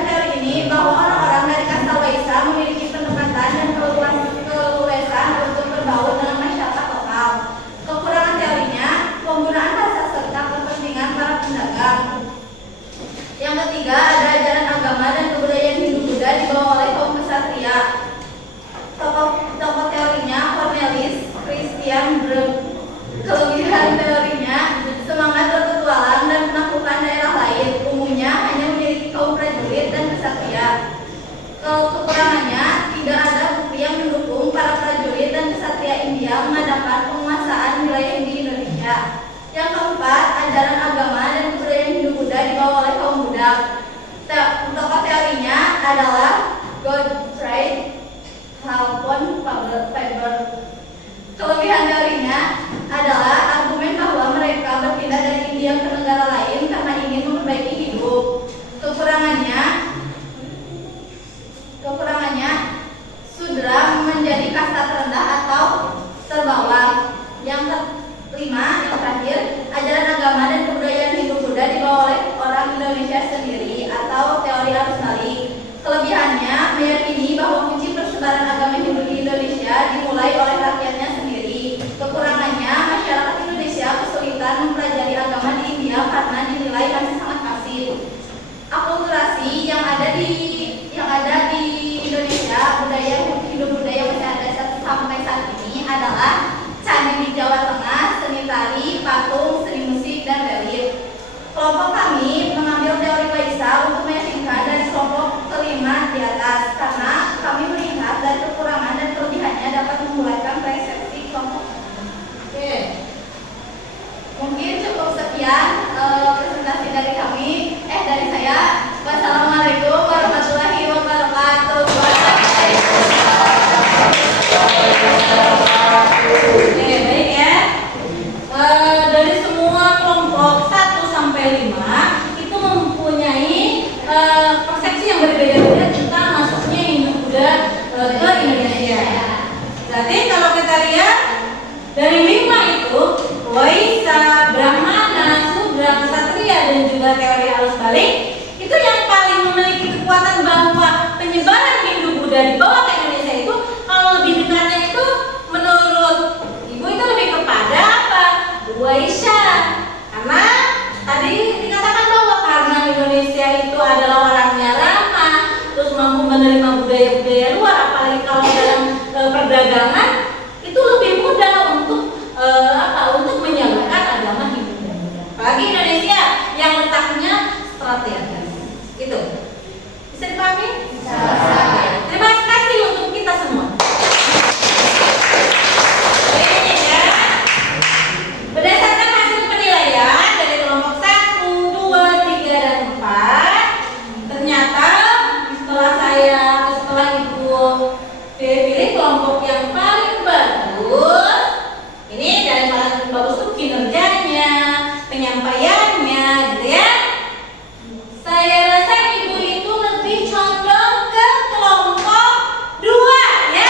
teori ini bahwa orang-orang dari kasta Waisa memiliki pendekatan dan keluasan untuk berbaur dengan masyarakat lokal. Kekurangan teorinya penggunaan bahasa serta kepentingan para pedagang. Yang ketiga ada ajaran agama dan kebudayaan Hindu Buddha dibawa oleh kaum kesatria. Tokoh teorinya Cornelis Christian Brugge. Kelebihan teorinya semangat berpetualang dan menaklukkan daerah lain, umumnya hanya memiliki kaum prajurit dan kesatria. Kekurangannya tidak ada bukti yang mendukung para prajurit dan kesatria India mengadakan penguasaan wilayah di Indonesia. Yang keempat, ajaran agama dan kebudayaan Hindu Buddha dibawa oleh kaum Buddha. Tokoh teorinya adalah Gottfried Halfon Faber. Kelebihan teorinya adalah argumen bahwa mereka berpindah dari India ke negara lain karena ingin memperbaiki hidup. Kekurangannya Sudra menjadi kasta terendah atau terbawah. Yang kelima, yang terakhir, ajaran agama dan kebudayaan Hindu Buddha dibawa oleh orang Indonesia sendiri atau teori arus balik. Kelebihannya meyakini bahwa kunci persebaran agama Hindu di Indonesia dimulai oleh rakyatnya sendiri. Kekurangannya, masyarakat Indonesia kesulitan mempelajari agama di India karena dinilai masih sangat pasif. Akulturasi dibawa ke Indonesia itu, kalau lebih dekatnya itu menurut Ibu itu lebih kepada apa? Bu Aisyah. Karena tadi dikatakan bahwa karena Indonesia itu adalah orangnya ramah, terus mampu menerima budaya-budaya luar, apalagi kalau dalam perdagangan itu lebih mudah untuk untuk menyalurkan agama Hindu dan Buddha. Apalagi Indonesia yang letaknya strategis. Gitu. Bisa dipahami? Bisa. Terima kasih untuk kita semua. Berdasarkan hasil penilaian dari kelompok 1, 2, 3, dan 4, ternyata setelah Ibu pilih kelompok yang paling bagus, ini dari paling bagus itu kinerjanya, penyampaiannya, gitu ya. Saya rasa Ibu itu lebih condong ke kelompok 2, ya.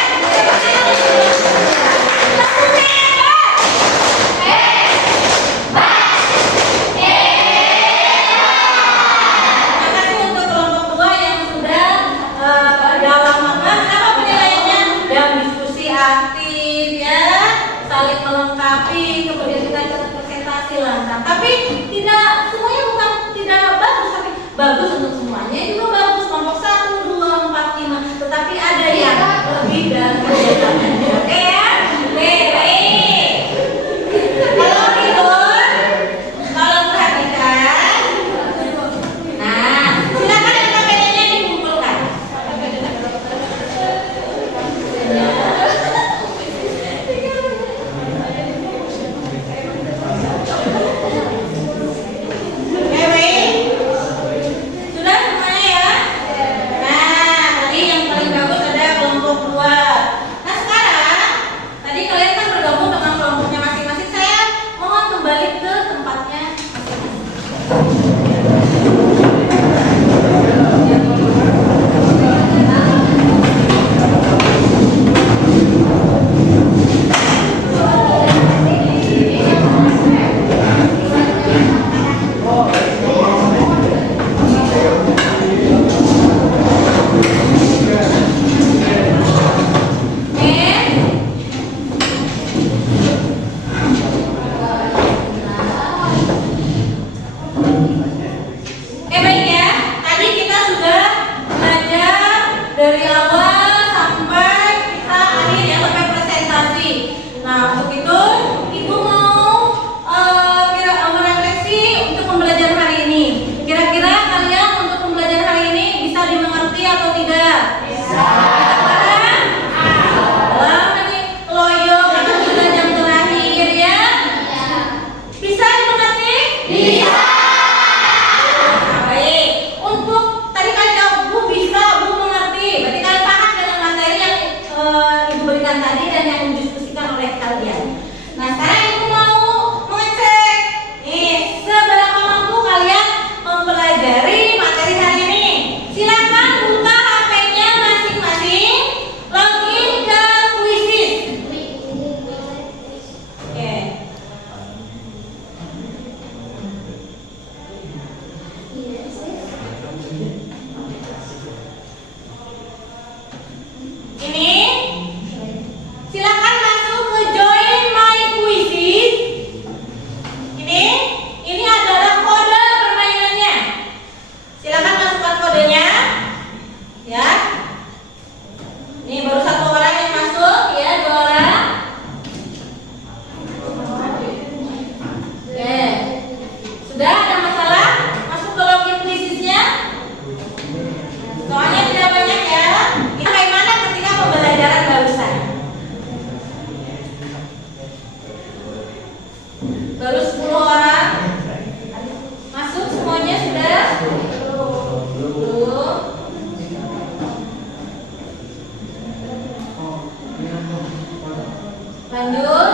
Tapi tidak semuanya bukan tidak bagus, tapi bagus untuk semuanya juga bagus. Kelompok 1, 2, 4, 5, tetapi ada yang lebih dan oke ya. Oke, baik. Kalau tidur, kalau perhatikan. Nah, silakan LKPD-nya dikumpulkan. Sudah semuanya ya? Nah, tadi yang paling bagus ada kelompok 2. Nah sekarang, tadi kalian kan bergabung dengan kelompoknya masing-masing. Saya mohon kembali ke tempatnya baik ya. Tadi kita sudah belajar dari awal sampai kita akhir ya, sampai presentasi. Nah untuk itu Ibu mau merefleksi untuk pembelajaran hari ini. Kira-kira kalian untuk pembelajaran hari ini bisa dimengerti atau tidak? Bisa. Loyo karena sudah jam terakhir ya. Bisa dimengerti? Bisa. Baik, untuk tadi kalian jawab Bu bisa, Bu mengerti. Berarti kalian paham dengan materi yang Ibu berikan tadi dan yang didiskusikan oleh kalian. Nah sekarang Ibu mau mengecek nih seberapa mampu kalian mempelajari materi hari ini. Silakan buka HP-nya masing-masing, login ke Quizzes. Oke. Ini silakan masuk ke join my quizzes. Ini adalah kode permainannya. Silakan masukkan kodenya. Ya. Ini baru 1 orang yang masuk ya, 2 orang. Oke. Sudah ada masalah? Masuk ke login quizesnya. Soalnya tidak banyak ya. Ini bagaimana ketika pembelajaran barusan? Baru 10 orang. Masuk semuanya sudah? Belum. Lanjut.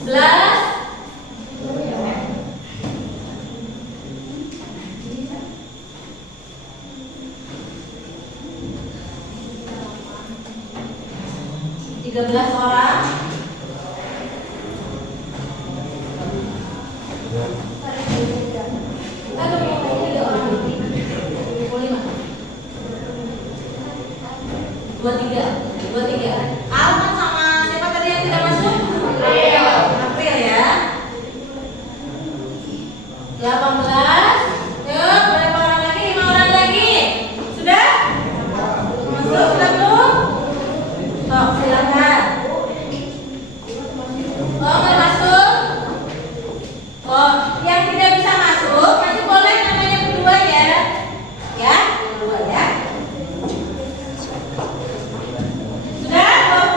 11. 13 orang. Kita 25 orang. 25. 23. Alman sama siapa tadi yang tidak masuk? April ya. 18. Yuk, berapa orang lagi? 5 orang lagi. Sudah? Masuk sudah belum? Sok, silakan. Oh, nggak masuk? Oh, yang tidak bisa masuk masih boleh namanya berdua ya. Ya, berdua ya. Sudah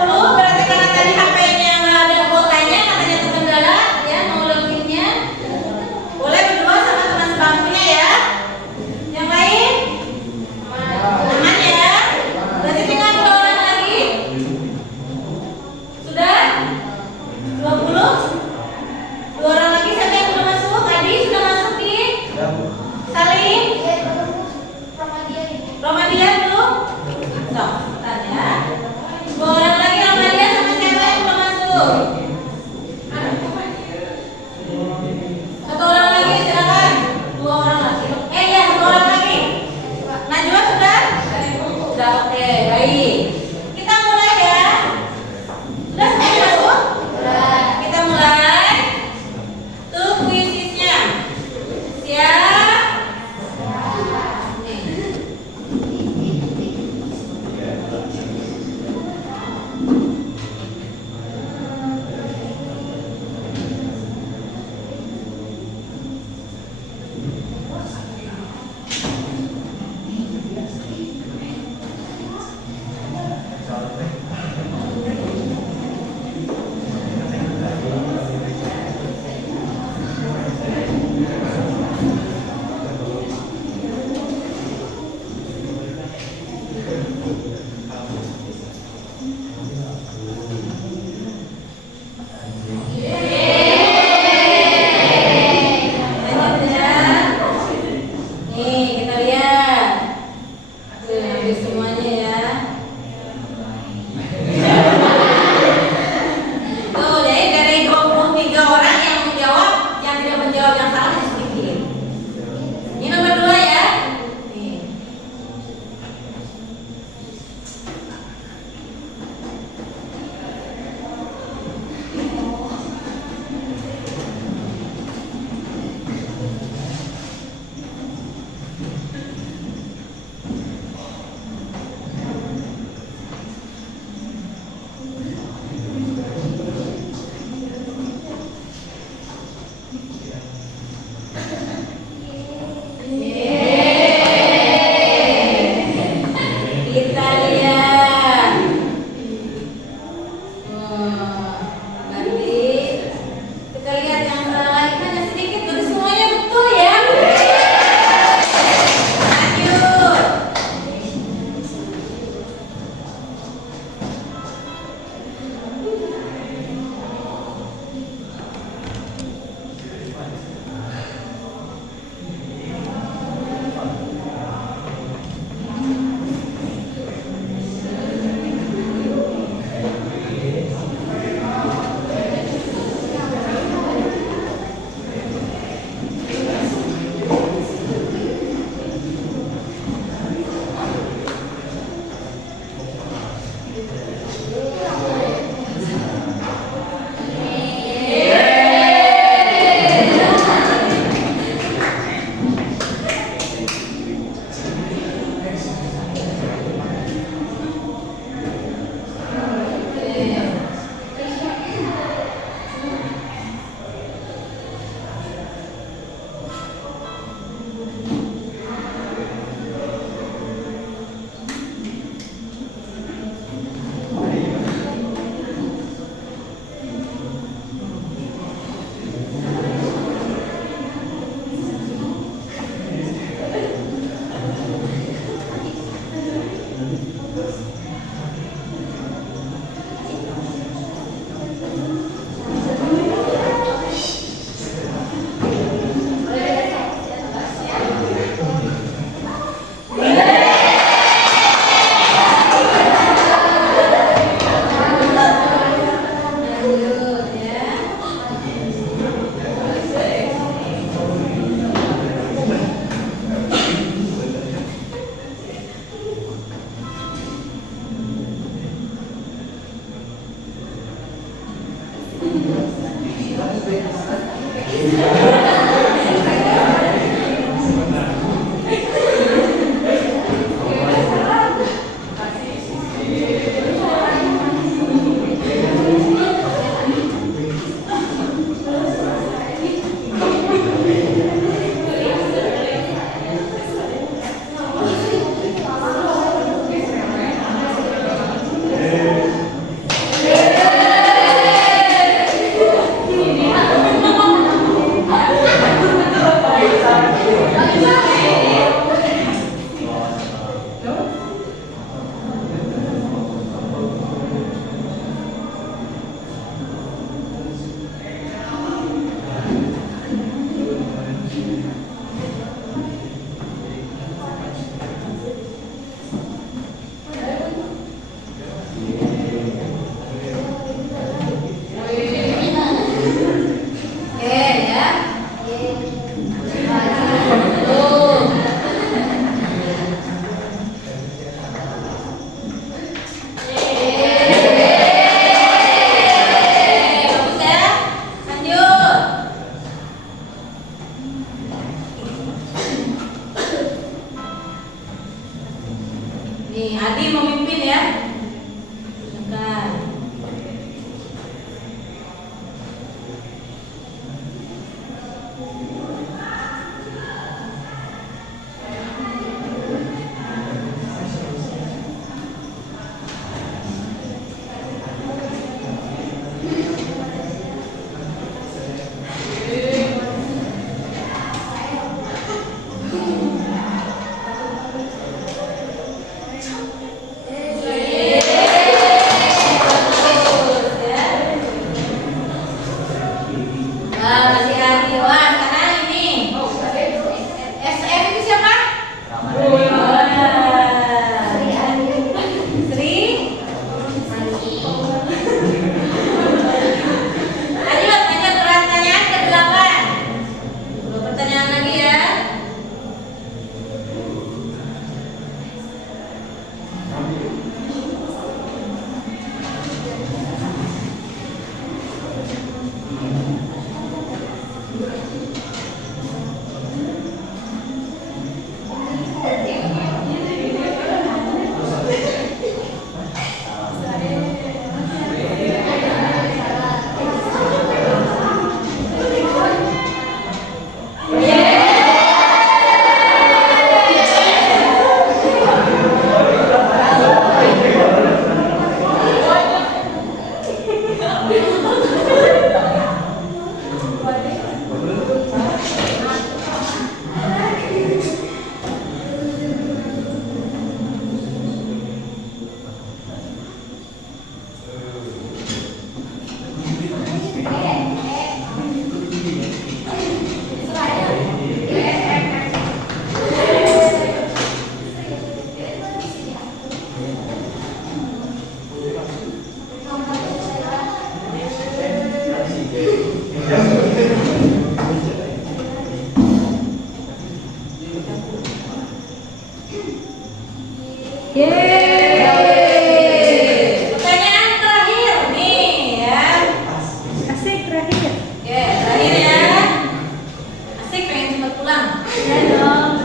20, berarti karena tadi HP-nya nggak ada kuotanya, katanya terkendala ya, mau loginnya. Boleh berdua sama teman sebangkunya ya. Yang lain? Aman ya. Berarti tinggal 2 orang lagi. Sudah? 20? 2 orang lagi, siapa yang belum masuk? Adi sudah masuk nih? Salim? Romadia belum? So, sebentar ya. 2 orang lagi, Romadia sama siapa yang belum masuk? 1 orang lagi, silakan. 2 orang lagi. Ya, 1 orang lagi. Najwa sudah? Sudah, oke, baik. Kita mulai ya. Sudah semua masuk? Kita mulai. Tuh kuisisnya. Siap? Nih. Lanjut ya. Nih, kita lihat. Tuh, ambil semuanya ya. Tuh, jadi dari 23 orang yang menjawab, yang tidak menjawab yang salah sedikit. Ini nomor 2 ya. Nih. Kita lihat. Berarti kita lihat yang salah lagi hanya sedikit, tapi semuanya betul ya. Lanjut. Nih, Adi memimpin ya. Silakan. Masih Adi. Wah, sekarang ini. SF itu siapa? Sri. Lanjut, pertanyaan ke-8. 2 pertanyaan lagi ya. Pertanyaan terakhir nih ya. Asik terakhir. Terakhir ya. Asik pengen cepat pulang. Ya dong.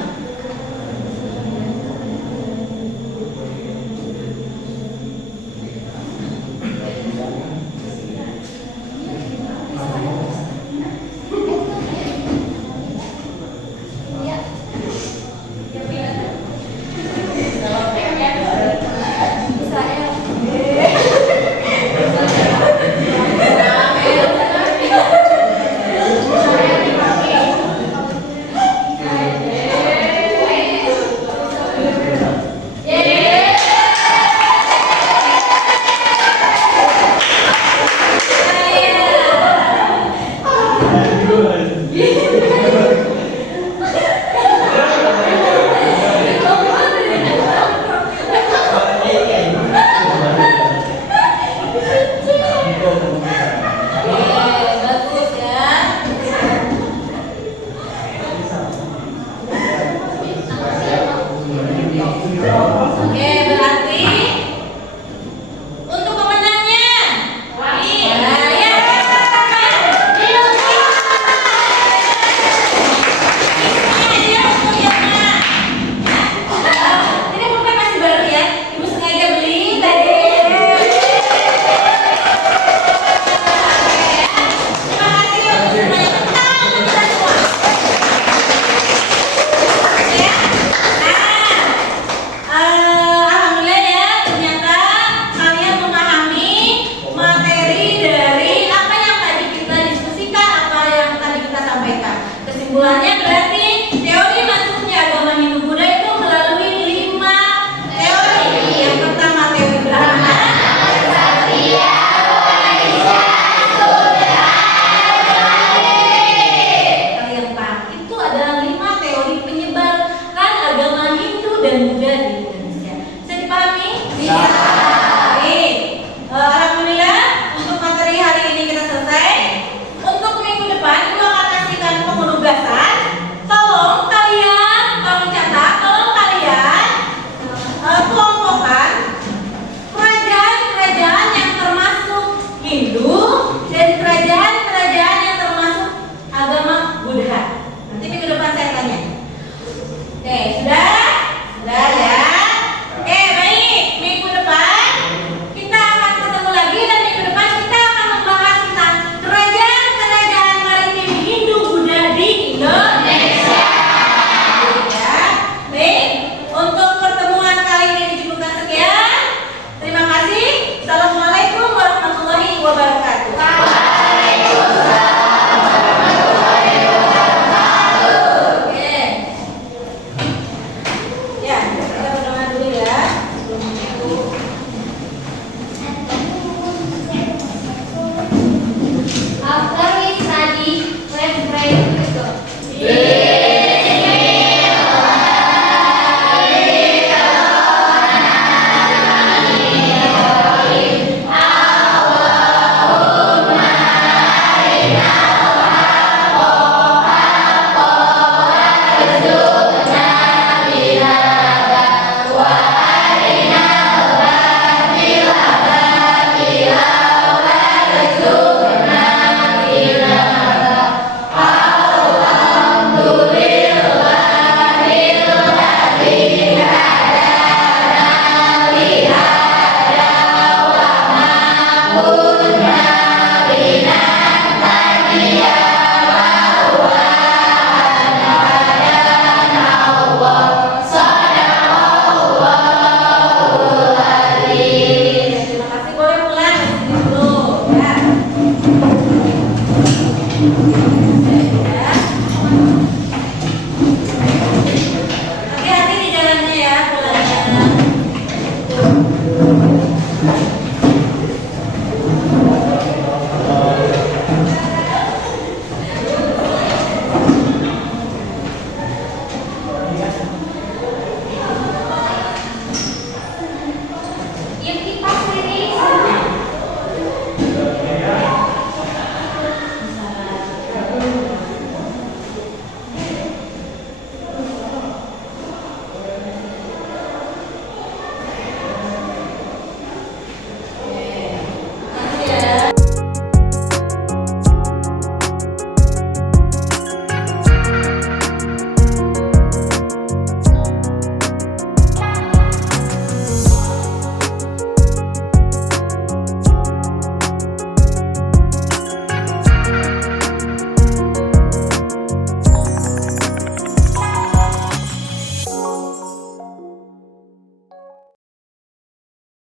Bagus ya. Oke, berarti untuk pemenangnya. Nah, ya. Ini bukan masih baru ya. Ibu sengaja beli tadi. Terima kasih ya untuk semuanya. Tangan untuk kita semua. Ya. Alhamdulillah ya, ternyata kalian memahami materi dari apa yang tadi kita diskusikan, apa yang tadi kita sampaikan. Kesimpulannya berarti teori masuknya agama Hindu Buddha itu melalui 5 teori. Yang pertama teori Brahma, kalian paham? Itu adalah 5 teori penyebaran agama Hindu dan Buddha di Indonesia. Bisa dipahami? Bisa.